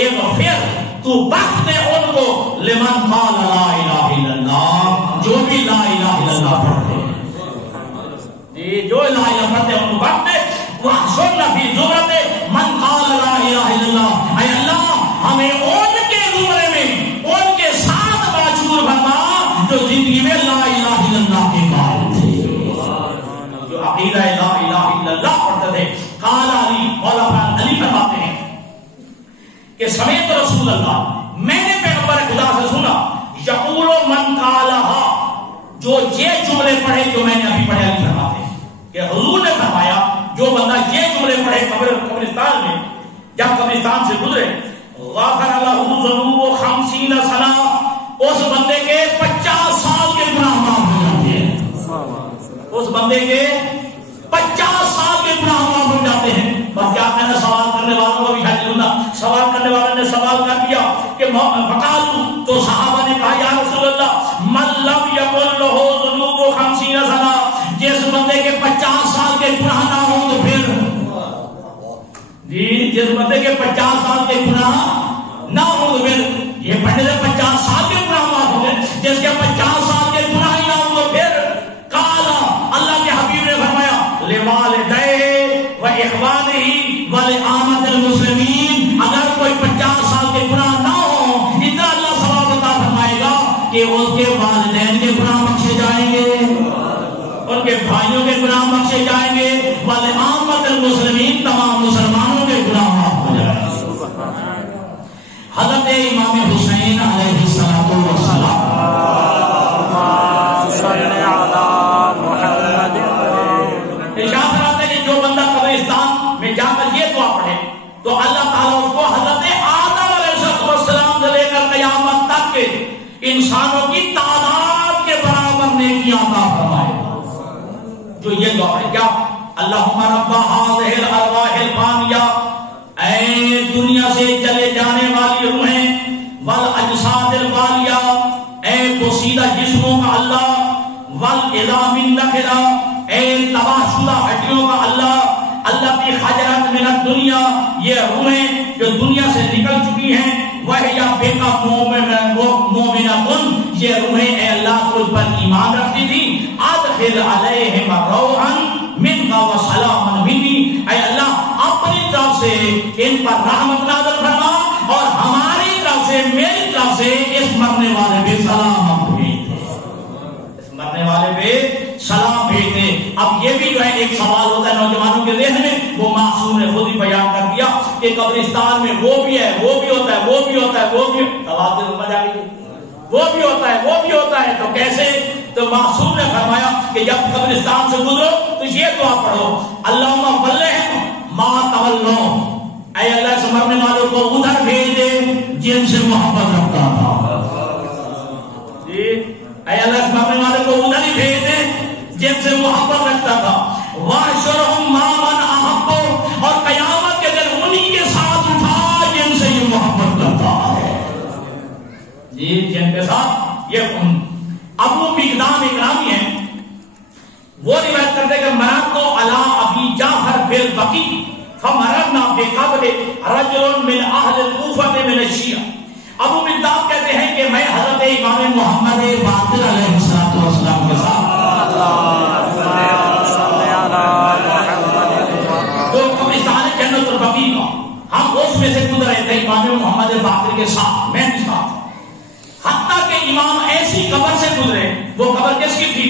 اغفر، تو بخش دے ان کو، لمن قال لا الہ الا اللہ، جو بھی لا الہ الا اللہ پڑھتے ہیں، جی جو لا الہ پڑھتے ہیں ان کو بخش دے، واحشرنا فی زمرۃ من قال لا الہ الا اللہ، اے اللہ ہمیں ان کے زمرے میں ان کے ساتھ مشہور فرما جو زندگی میں لا الہ الا اللہ کے قائل تھے، جو عقیدہ لا الہ الا اللہ پڑھتے تھے۔ قال علی، مولا علی فرماتے ہیں کہ سمیت رسول اللہ، میں نے پیغمبر خدا سے سنا، یقول من قالہا، جو یہ جملے پڑھے جو میں نے ابھی پڑھے، علی فرماتے ہیں کہ حضور نے فرمایا جو بندہ یہ جملے پڑھے قبرستان میں، جب قبرستان سے گزرے، غفر لہ ذنوب 50 سنہ، اس بندے کے 50 سال کے گناہ معاف ہو جاتے ہیں، اس بندے کے 50 سال کے گناہ معاف ہو جاتے ہیں۔ بس کیا کہنا، سوال کرنے والوں کو بھی حاضر ہونا، سوال کرنے والوں نے سوال کر دیا کہ فقالوا، تو صحابہ نے کہا یا رسول اللہ من لم یکن لہ ذنوب 50 سنہ، جس بندے کے 50 سال کے گناہ نہ ہوں تو پھر جی جس بندے کے 50 سال کے گناہ نہ ہوں تو پھر یہ پڑھنے سے 50 سال کے گناہ معاف ہو گئے، جس کے 50 سال کے گناہ ہی نہ ہوں تو پھر قالا، اللہ کے حبیب نے فرمایا لوالدیہ و اخوانہ و لعامۃ المسلمین، اگر کوئی 50 سال کے گناہ نہ ہو، اتنا اللہ کہ اس کے والدین کے گناہ بخشے جائیں گے، ان کے بھائیوں کے گناہ بخشے جائیں گے، والعامت المسلمین تمام مسلمانوں کے گناہ معاف ہو جائیں گے۔ حضرت امام حسین علیہ السلام ارشاد فرماتے ہیں کہ جو بندہ قبرستان میں جا کر یہ دعا پڑھے تو اللہ تعالیٰ اس کو حضرت آدم علیہ السلام سے لے کر قیامت تک کے انسانوں کی تعداد کے برابر نیکیاں عطا فرمائے گا۔ جو یہ دعا ہے کیا؟ اللہم رب هذه الارواح الفانیہ، اے دنیا سے چلے جانے والی روحیں، والاجساد الوالیہ، اے پوشیدہ جسموں کا اللہ، والعظام النخرہ، اے تباہ شدہ ہڈیوں کا اللہ، اللہ کی خجرت من الدنیا، یہ روحیں جو دنیا سے نکل چکی ہیں، وَهِيَ بِكَ مُؤْمِنَةٌ، یہ روحیں اے اللہ تجھ پر ایمان رکھتی تھی، ادخل علیہم روحا منک وسلاما منی، اے اللہ اپنی طرف سے ان پر رحمت نازل فرما اور ہماری طرف سے، میری طرف سے اس مرنے والے پہ سلام بھیج دے، اس مرنے والے پہ سلام بھیج دے۔ اب یہ بھی جو ہے ایک سوال ہوتا ہے نوجوانوں کے ذہن میں، وہ معصوم نے خود ہی بیان کر دیا کہ قبرستان میں وہ بھی ہے، وہ بھی ہوتا ہے، وہ بھی ہوتا ہے، وہ بھی سوال سے سمجھ آ گئی، وہ بھی ہوتا ہے، وہ بھی ہوتا ہے، تو کیسے؟ تو معصوم نے فرمایا کہ جب قبرستان سے گزرو تو یہ دعا پڑھو، اللہم ولہم ما تولوا، اے اللہ سے مرنے والوں کو ادھر بھیج دے جن سے محبت رکھتا تھا، جی اے اللہ سے مرنے والوں کو ادھر ہی بھیج دے جن سے محبت رکھتا تھا، وَحْشُرْهُمْ مَعَ مَنْ أَحَبُّ، اور قیامت کے دن انہی کے ساتھ اٹھا جن سے یہ محبت کرتا ہے، جی جن کے ساتھ یہ ابو مقدام اکرامی ہیں، وہ روایت کرتے کہ مرات تو علی ابی جعفر بالبقیع فمررنا بقبر رجل من اہل الکوفہ من الشیعہ، ابو مقدام کہتے ہیں کہ میں حضرت امام محمد باقر علیہ السلام کے ساتھ جو قبرستان جنت البقیع کا، ہم اس میں سے گزر رہے تھے امام محمد باقر کے ساتھ، میں بھی ساتھ، حتیٰ کہ امام ایسی قبر سے گزرے، وہ قبر کس کی تھی؟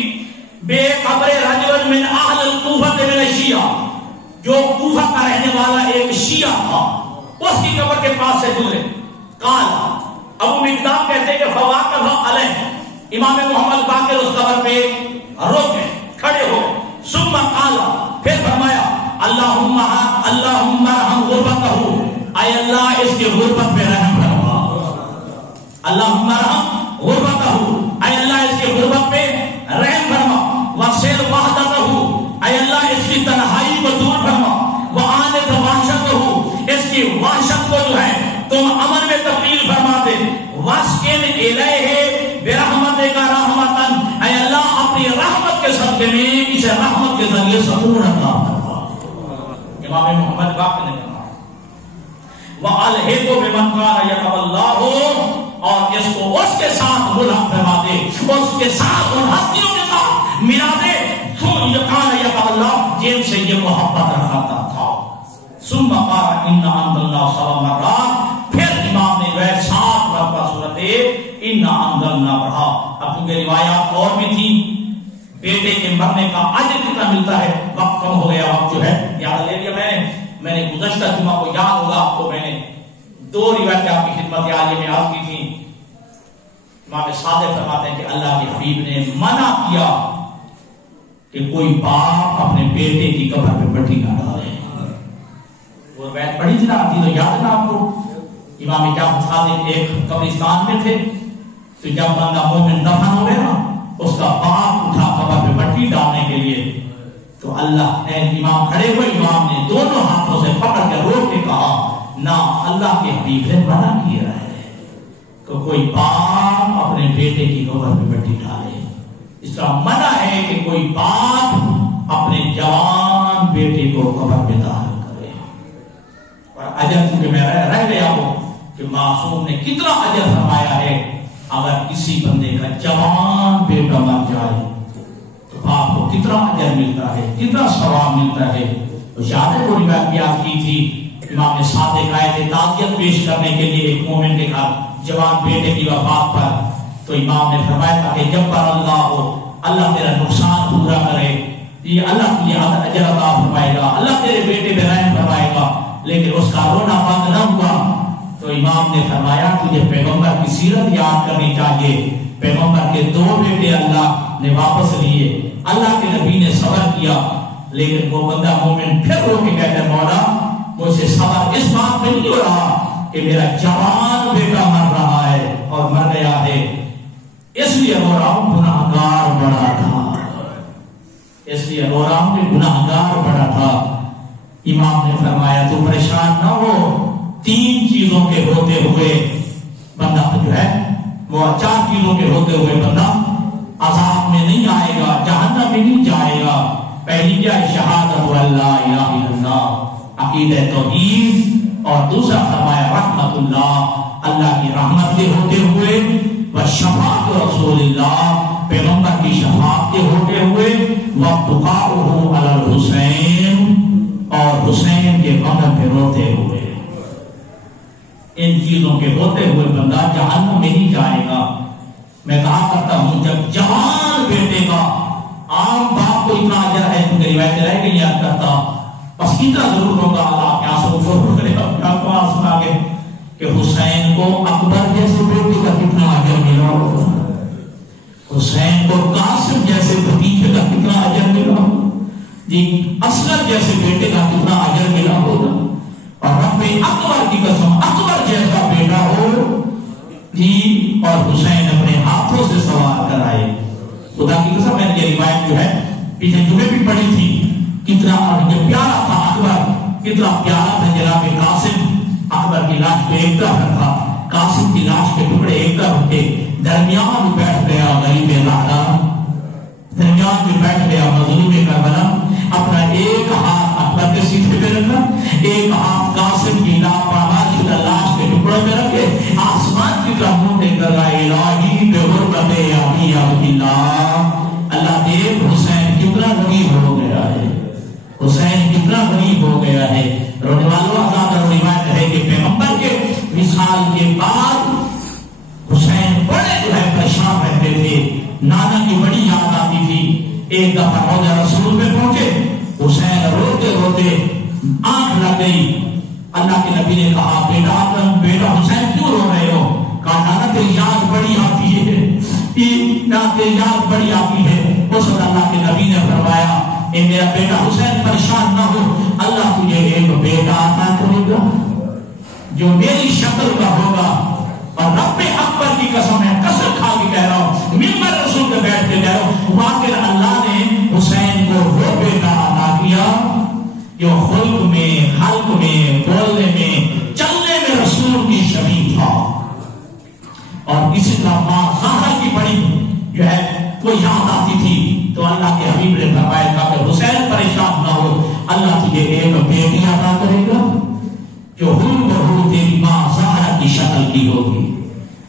بے قبر رجل من اہل الکوفہ من الشیعہ، جو کوفہ کا رہنے والا ایک شیعہ تھا، اس کی قبر کے پاس سے گزرے، قال ابو مقدام کہتے کہ فواقف علیہ، امام محمد باقر اس قبر پہ رک گئے، کھڑے ہو گئے، ثم قال، پھر فرمایا اللہم ارحم غربتہ، اے اللہ اس کے غربت پہ رحم فرما، اللہم ارحم غربتہ، اے اللہ اس کے غربت پہ رحم فرما، وسل وحدتہ، اے اللہ اس کی تنہائی کو دور فرما، وآنت وحشتہ، اس کی وحشت کو جو ہے تم امن میں تبدیل فرما دے، واسکن الیہ برحمتک رحمتن، اے اللہ اپنی رحمت کے صدقے میں اسے رحمت کے ذریعے سکون عطا فرما۔ امام محمد باقر نے کہا وَأَلْحِقُ بِمَنْ كَانَ يَتَوَلَّاهُ، اور اس کو اس کے ساتھ ملحق فرما دے، اس کے ساتھ ان ہستیوں کے ساتھ ملا دے كَانَ يَتَوَلَّاهُ جن سے یہ محبت رکھتا تھا۔ ثم قال إِنَّ أَنزَلْنَا 7 مرات، پھر امام نے جو ہے 7 مرتبہ سورۃ إِنَّ أَنزَلْنَا پڑھا۔ اب کیونکہ روایات اور بھی تھی، بیٹے کے مرنے کا اجر کتنا ملتا ہے، وقت کم ہو گیا، وقت جو ہے یاد لے لیا میں نے گزشتہ جمعہ کو یاد ہوگا آپ کو، میں نے 2 روایتیں آپ کی خدمت عالیہ میں عرض کی تھیں۔ امام صادق فرماتے ہیں کہ اللہ کے حبیب نے منع کیا کہ کوئی باپ اپنے بیٹے کی قبر پہ مٹی نہ ڈالے، وہ روایت پڑھی تھی نا، تو یاد نا آپ کو، امام جعفر صادق ایک قبرستان میں تھے، تو جب بندہ مومن دفن ہو گیا اس کا باپ اٹھا قبر پہ مٹی ڈالنے کے لیے، تو اللہ نے امام کھڑے ہوئے، امام نے دونوں ہاتھوں سے پکڑ کے روک کے کہا نہ، اللہ کے حبیب نے منع کیا ہے کہ کوئی باپ اپنے بیٹے کی قبر پہ مٹی ڈالے، اس کا منع ہے کہ کوئی باپ اپنے جوان بیٹے کو قبر پہ داخل کرے۔ اور اجر چونکہ میں رہ گیا ہوں کہ معصوم نے کتنا اجر فرمایا ہے، اگر کسی بندے کا جوان بیٹا مر جائے تو باپ کو کتنا اجر ملتا ہے، کتنا ثواب ملتا ہے۔ تو یاد ہے وہ روایت بیان کی تھی، امام صادق آئے تھے تعزیت پیش کرنے کے لیے ایک مومن کے گھر جوان بیٹے کی وفات پر، تو تو امام نے فرمایا تھا کہ جب پر اللہ تیرا نقصان پورا کرے یہ اللہ تجھے اجر عطا فرمائے گا، اللہ تیرے بیٹے پہ رحم فرمائے گا، لیکن اس کا رونا بند نہ ہوا۔ تو امام نے فرمایا تجھے پیغمبر کی سیرت یاد کرنی چاہیے، پیغمبر کے 2 بیٹے اللہ نے واپس لیے، اللہ کے نبی نے صبر کیا، لیکن وہ بندہ مومن پھر رو کے کہتا ہے مولا مجھ سے صبر اس بات پہ نہیں ہو رہا کہ میرا جوان بیٹا مر رہا ہے اور مر گیا ہے، اس لیے رو رہا ہوں گناہگار بڑا تھا، اس لیے رو رہا ہوں کہ گناہگار بڑا تھا۔ امام نے فرمایا تو پریشان نہ ہو، 3 چیزوں کے ہوتے ہوئے بندہ جو ہے وہ 4 چیزوں کے ہوتے ہوئے بندہ عذاب میں نہیں آئے گا، جہنم میں نہیں جائے گا۔ پہلی کیا ہے؟ شہادت اللہ الہ الا اللہ، عقیدہ توحید، اور دوسرا فرمایا رحمت اللہ کی رحمت کے ہوتے ہوئے، وشفاعت رسول اللہ، پیغمبر کی شفاعت کے ہوتے ہوئے، وابتقاؤہ علی الحسین، اور حسین کے غم پہ روتے ہوئے۔ ان چیزوں کے ہوتے ہوئے بندہ جہنم میں نہیں جائے گا۔ میں کہا کرتا ہوں جب جوان بیٹے کا عام باپ کو اتنا اجر ہے، ان کی روایت رہ گئی یاد کرتا، بس اتنا ضرور ہوگا اللہ کے آنسو کو کرے گا سنا کے کہ حسین کو اکبر جیسے بیٹے کا کتنا اجر ملا ہوگا، حسین کو قاسم جیسے بھتیجے کا کتنا اجر ملا ہوگا، جی اصغر جیسے بیٹے کا کتنا اجر ملا ہوگا، اور رب اکبر کی قسم اکبر جیسا بیٹا ہو جی، اور حسین اپنے ہاتھوں سے سوار کرائے۔ خدا کی قسم میں نے یہ روایت جو ہے پیچھے جمعے بھی پڑھی تھی، کتنا پیارا تھا اکبر، کتنا پیارا تھا جناب قاسم۔ اکبر کی لاش کو ایک طرف رکھا، قاسم کی لاش کے ٹکڑے ایک طرف رکھے، درمیان میں بیٹھ گیا غریب زادہ، درمیان میں بیٹھ گیا مظلوم کربلا، اپنا ایک ہاتھ اکبر کے سینے پہ رکھا، ایک ہاتھ قاسم کی لاپرواہ شدہ لاش کے ٹکڑوں میں رکھے، آسمان کی طرف منہ دے کر الہی بغربت ابی عبداللہ، اللہ دیکھ حسین کتنا غریب ہو گیا ہے، حسین کتنا غریب ہو گیا ہے۔ رونے والوں آزاد اور روایت ہے کہ پیغمبر کے وصال کے بعد حسین بڑے جو ہے پریشان رہتے تھے، نانا کی بڑی یاد آتی تھی۔ ایک دفعہ روضہ رسول پہ پہنچے، حسین روتے روتے آنکھ لگ گئی، اللہ کے نبی نے کہا بیٹا حسین کیوں رو رہے ہو؟ کہا نانا تیری یاد بڑی آتی ہے، تیری یاد بڑی آتی ہے۔ اس وقت اللہ کے نبی نے فرمایا اے میرا بیٹا حسین پریشان نہ ہو، اللہ تجھے ایک بیٹا عطا کرے گا جو میری شکل کا ہوگا، اور رب اکبر کی قسم ہے، قسم کھا کے کہہ رہا ہوں، ممبر رسول پہ بیٹھ کے کہہ رہا ہوں، واقعی اللہ نے حسین کو وہ بیٹا عطا کیا جو خلق میں، خلق میں، بولنے میں، چلنے میں رسول کی شبیہ تھا۔ اور اسی طرح ماں زہرا کی بڑی جو ہے وہ یاد آتی تھی، تو اللہ کے حبیب نے فرمایا تھا کہ حسین پریشان نہ ہو، اللہ تجھے ایک بیٹی عطا کرے گا جو ہم بہو تیری ماں زہرا کی شکل کی ہوگی۔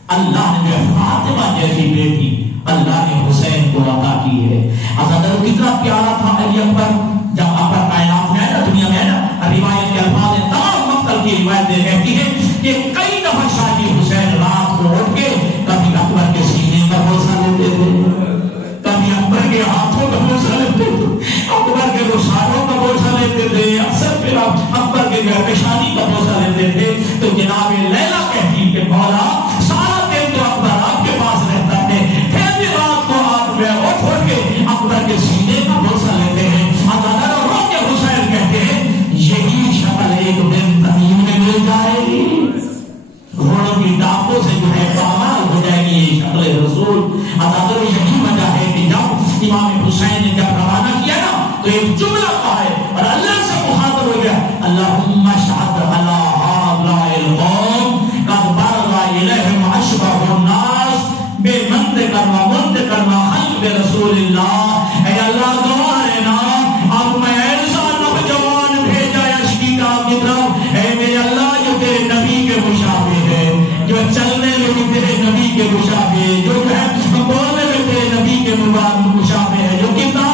اللہ نے جو فاطمہ جیسی بیٹی اللہ نے حسین کو عطا کی ہے۔ حضرت کتنا پیارا تھا علی اکبر، جب اکبر کائنات میں ہے نا، دنیا میں ہے نا، روایت کے الفاظ تمام مقتل کی روایت دے کہتی ہے کہ کئی دفعہ شاہی حسین رات کو اٹھ کے کبھی اکبر کے سینے پر بوسہ لیتے تھے، کبھی اکبر کے ہاتھوں کا بوسہ لیتے تھے، اکبر کے رخساروں کا بوسہ لیتے تھے، اکثر پھر اکبر کے پیشانی کا بوسہ لیتے تھے۔ تو جناب لیلا کہتی کہ مولا سارا دن تو اکبر آپ کے پاس رہتا ہے، پھر بھی رات کو آپ میں اٹھ کے اکبر کے سینے کا بوسہ لیتے ہیں۔ اگر رو کے حسین کہتے ہیں یہی شکل ایک دن تمیم میں مل جائے گی، گھوڑوں کی ٹانگوں سے جو ہے پامال ہو جائے گی یہ شکل رسول۔ اگر یہی وجہ ہے کہ جب امام حسین نے جب روانہ کیا نا تو ایک جملہ کہا ہے اور اللہ سے مخاطب ہو گیا، اللہم اشہد علی ہؤلاء القوم قد برز الیہم اشبہ الناس بمنطق و منطق و خلق رسول اللہ۔ اے اللہ گواہ رہنا اب میں ایسا نوجوان بھیجا یشکیتا کی طرف، اے میرے اللہ جو تیرے نبی کے مشابہ ہے، جو چلنے میں بھی تیرے نبی کے مشابہ ہے، جو ہے بولنے میں تیرے نبی کے مشابہ ہے، جو کتاب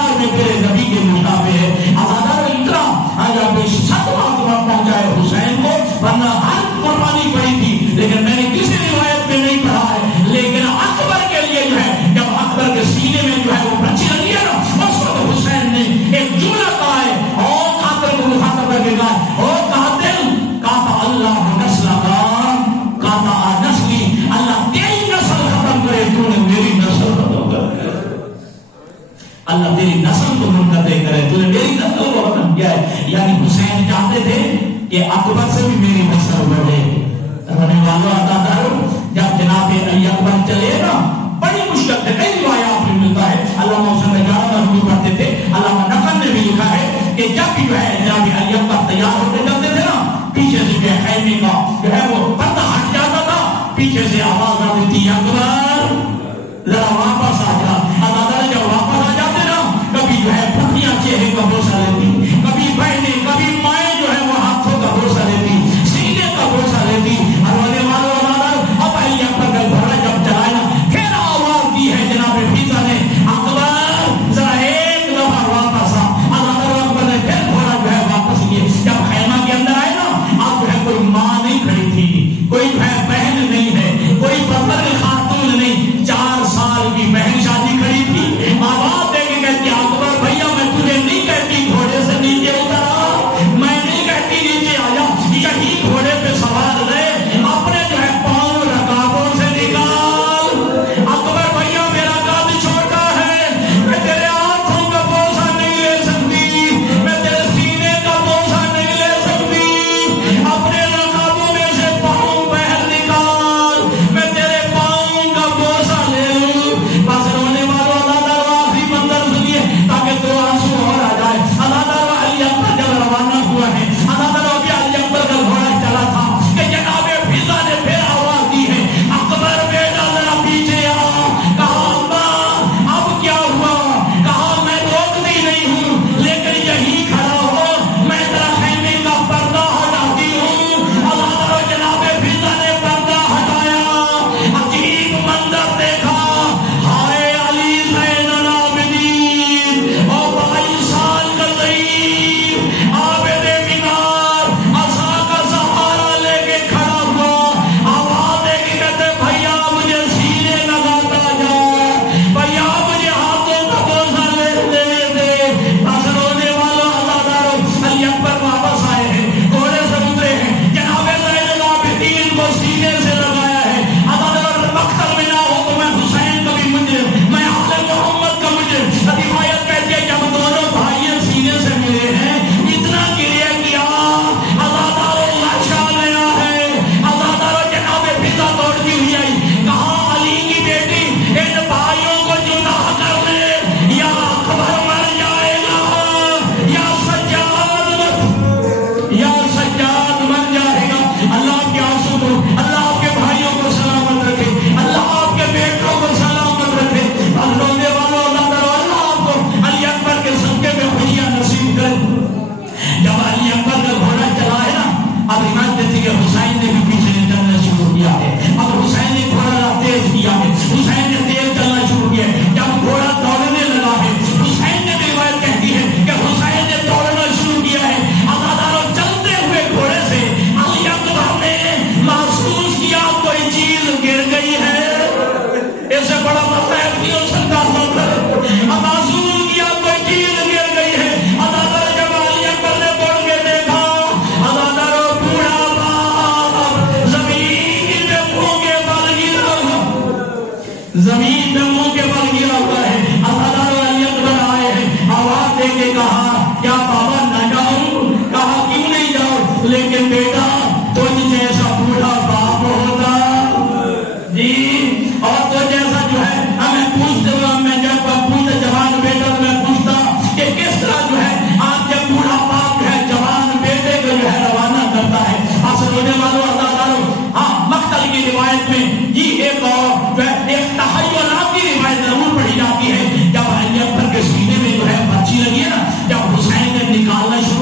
اللہ تیری نسل کو منقطع کرے، تو نے میری نسل کو ختم کیا ہے. یعنی حسین چاہتے تھے کہ اکبر سے بھی میری نسل بڑھے. رہنے والوں عطا دارو، جب جناب علی اکبر چلے نا بڑی مشکل سے، کئی روایات میں ملتا ہے، علامہ حسین نجار مرحوم پڑھتے تھے، علامہ نقل نے بھی لکھا ہے کہ جب بھی جو ہے جناب علی اکبر تیار ہوتے جاتے تھے نا، پیچھے سے جو ہے خیمے کا جو ہے وہ پردہ ہٹ جاتا تھا، پیچھے سے آواز آتی تھی اکبر ذرا واپس آ جا. عدالت جب واپس آ جاتے نا، کبھی جو ہے پتنیاں چہرے کا بوسہ لیتی، کبھی بہنیں، کبھی مائیں جو ہے وہ ہاتھوں کا بوسہ لیتی، سینے کا بوسہ لیتی. اور ہونے والوں اب علی اکبر کا گھوڑا جب چلایا پھر آواز دی ہے جناب فیضا نے، اکبر ذرا ایک دفعہ واپس آ. عدالت اکبر نے پھر گھوڑا جو ہے واپس لیے. جب خیمہ کے اندر آئے نا، اب جو ہے کوئی ماں نہیں کھڑی تھی، کوئی جو ہے بہن نہیں ہے، کوئی بزرگ خاتون نہیں، 4 سال کی بہن شادی کھڑی تھی. آواز دے کے کہتی اکبر بھیا میں تجھے نہیں کہتی گھوڑے سے نیچے اتر آ، میں نہیں کہتی نیچے آ جا، یہی گھوڑے پہ سوار رہے، اپنے جو ہے پاؤں رکابوں سے نکال. اکبر بھیا میرا قد چھوٹا ہے، میں تیرے ہاتھوں کا بوسہ نہیں لے سکتی، میں تیرے سینے کا بوسہ نہیں لے سکتی، اپنے رکابوں میں سے پاؤں باہر نکال، میں تیرے پاؤں کا بوسہ لے لوں. بس رونے والوں اللہ آخری منظر سنیے تاکہ 2 آنسو اور آ جائے. اللہ علی اکبر جب روانہ ہوا ہے، اللہ بھی علی اکبر کا گھوڑا چلا تھا کہ جناب فضا نے پھر آواز دی ہے اکبر بیٹا ذرا پیچھے آ. کہا اماں اب کیا ہوا؟ کہا میں روکتی نہیں ہوں لیکن یہی کھڑا ہو، میں ذرا خیمے کا پردہ ہٹاتی ہوں. اللہ جناب فضا نے پردہ ہٹایا، عجیب منظر دیکھا. ہائے علی زین العابدین اور 22 سال کا ضعیف عابد مینار عصا کا سہارا لے کے کھڑا ہوا. آواز دے کے کہتے بھیا مجھے سینے لگاتا جا، بھیا مجھے ہاتھوں کا بوسہ لے دے. بس رونے والوں اللہ دارو علی اکبر واپس آئے ہیں، گھوڑے سے اترے ہیں، جناب زین العابدین کو سینے سے لگایا ہے. عدالت مقتل میں نہ ہو تو میں حسین کا بھی مجرم، میں آل محمد کا مجرم. روایت کہتی ہے جب دونوں بھائی سینے سے ملے ہیں اتنا گریہ کیا، عزادارو لاشا گیا ہے. عزادارو جناب فضا دوڑتی ہوئی آئی، کہا علی کی بیٹی ان بھائیوں کو جدا کر لے یا اکبر مر جائے گا، یا سجاد مر جائے گا. اللہ کے آنسو کو، اللہ آپ کے بھائیوں کو سلامت رکھے، اللہ آپ کے بیٹوں کو سلامت رکھے. رونے والوں اللہ آپ کو علی اکبر کے صدقے میں خوشیاں نصیب کرے. جب علی اکبر کا گھوڑا چلا ہے نا، اب روایت کہتی کہ حسین نے بھی پیچھے چلنا شروع کیا ہے. اب حسین نے گھوڑا تیز کیا ہے، حسین نے تیز چلنا شروع کیا ہے. جب گھوڑا دوڑنے لگا ہے، حسین نے بھی روایت کہتی ہے کہ حسین نے دوڑنا شروع کیا ہے. عزاداروں چلتے ہوئے گھوڑے سے علی اکبر نے محسوس کیا کوئی چیز گر گئی ہے. اس سے بڑا مسائل نہیں ہو سکتا. محسوس کیا کوئی چیز گر گئی ہے. عزاداروں جب علی اکبر نے بڑھ کے دیکھا، عزاداروں بوڑھا باپ زمین پہ منہ کے بل گرا ہوا، زمین پہ منہ کے بل گرا ہوا ہے. عزاداروں علی اکبر آئے ہیں، آواز دے کے کہا کیا بابا نہ جاؤں؟ کہا کیوں نہیں جاؤ؟ لیکن بیٹا تجھ جیسا بوڑھا باپ ہوتا جی، اور تو جیسا جو ہے ہمیں پوچھتے ہوئے میں جب پوچھتا جوان بیٹا تو میں پوچھتا کہ کس طرح جو ہے آپ جب بوڑھا باپ جو ہے جوان بیٹے کو جو ہے روانہ کرتا ہے. اصل ہونے والوں اللہ تعالیٰ ہاں مقتل کی روایت میں یہ ایک اور جو ہے ایک تحیرات کی روایت ضرور پڑھی جاتی ہے. جب علی اکبر کے سینے میں جو ہے پرچی لگی ہے نا، جب حسین نے نکالنا شروع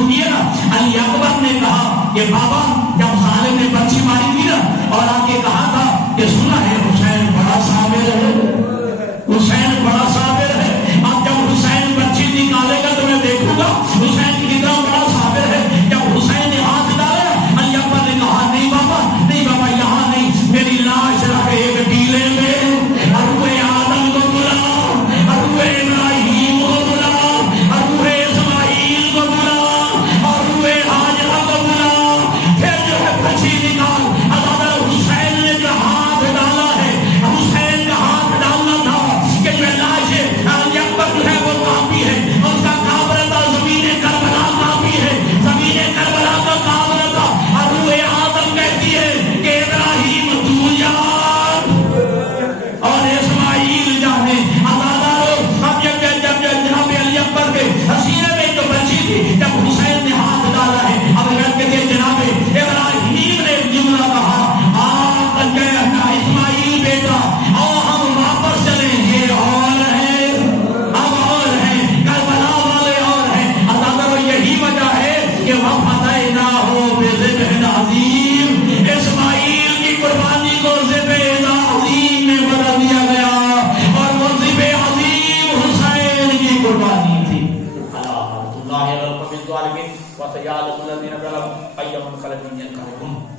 وسيعلم الذين ظلموا أي منقلب ينقلبون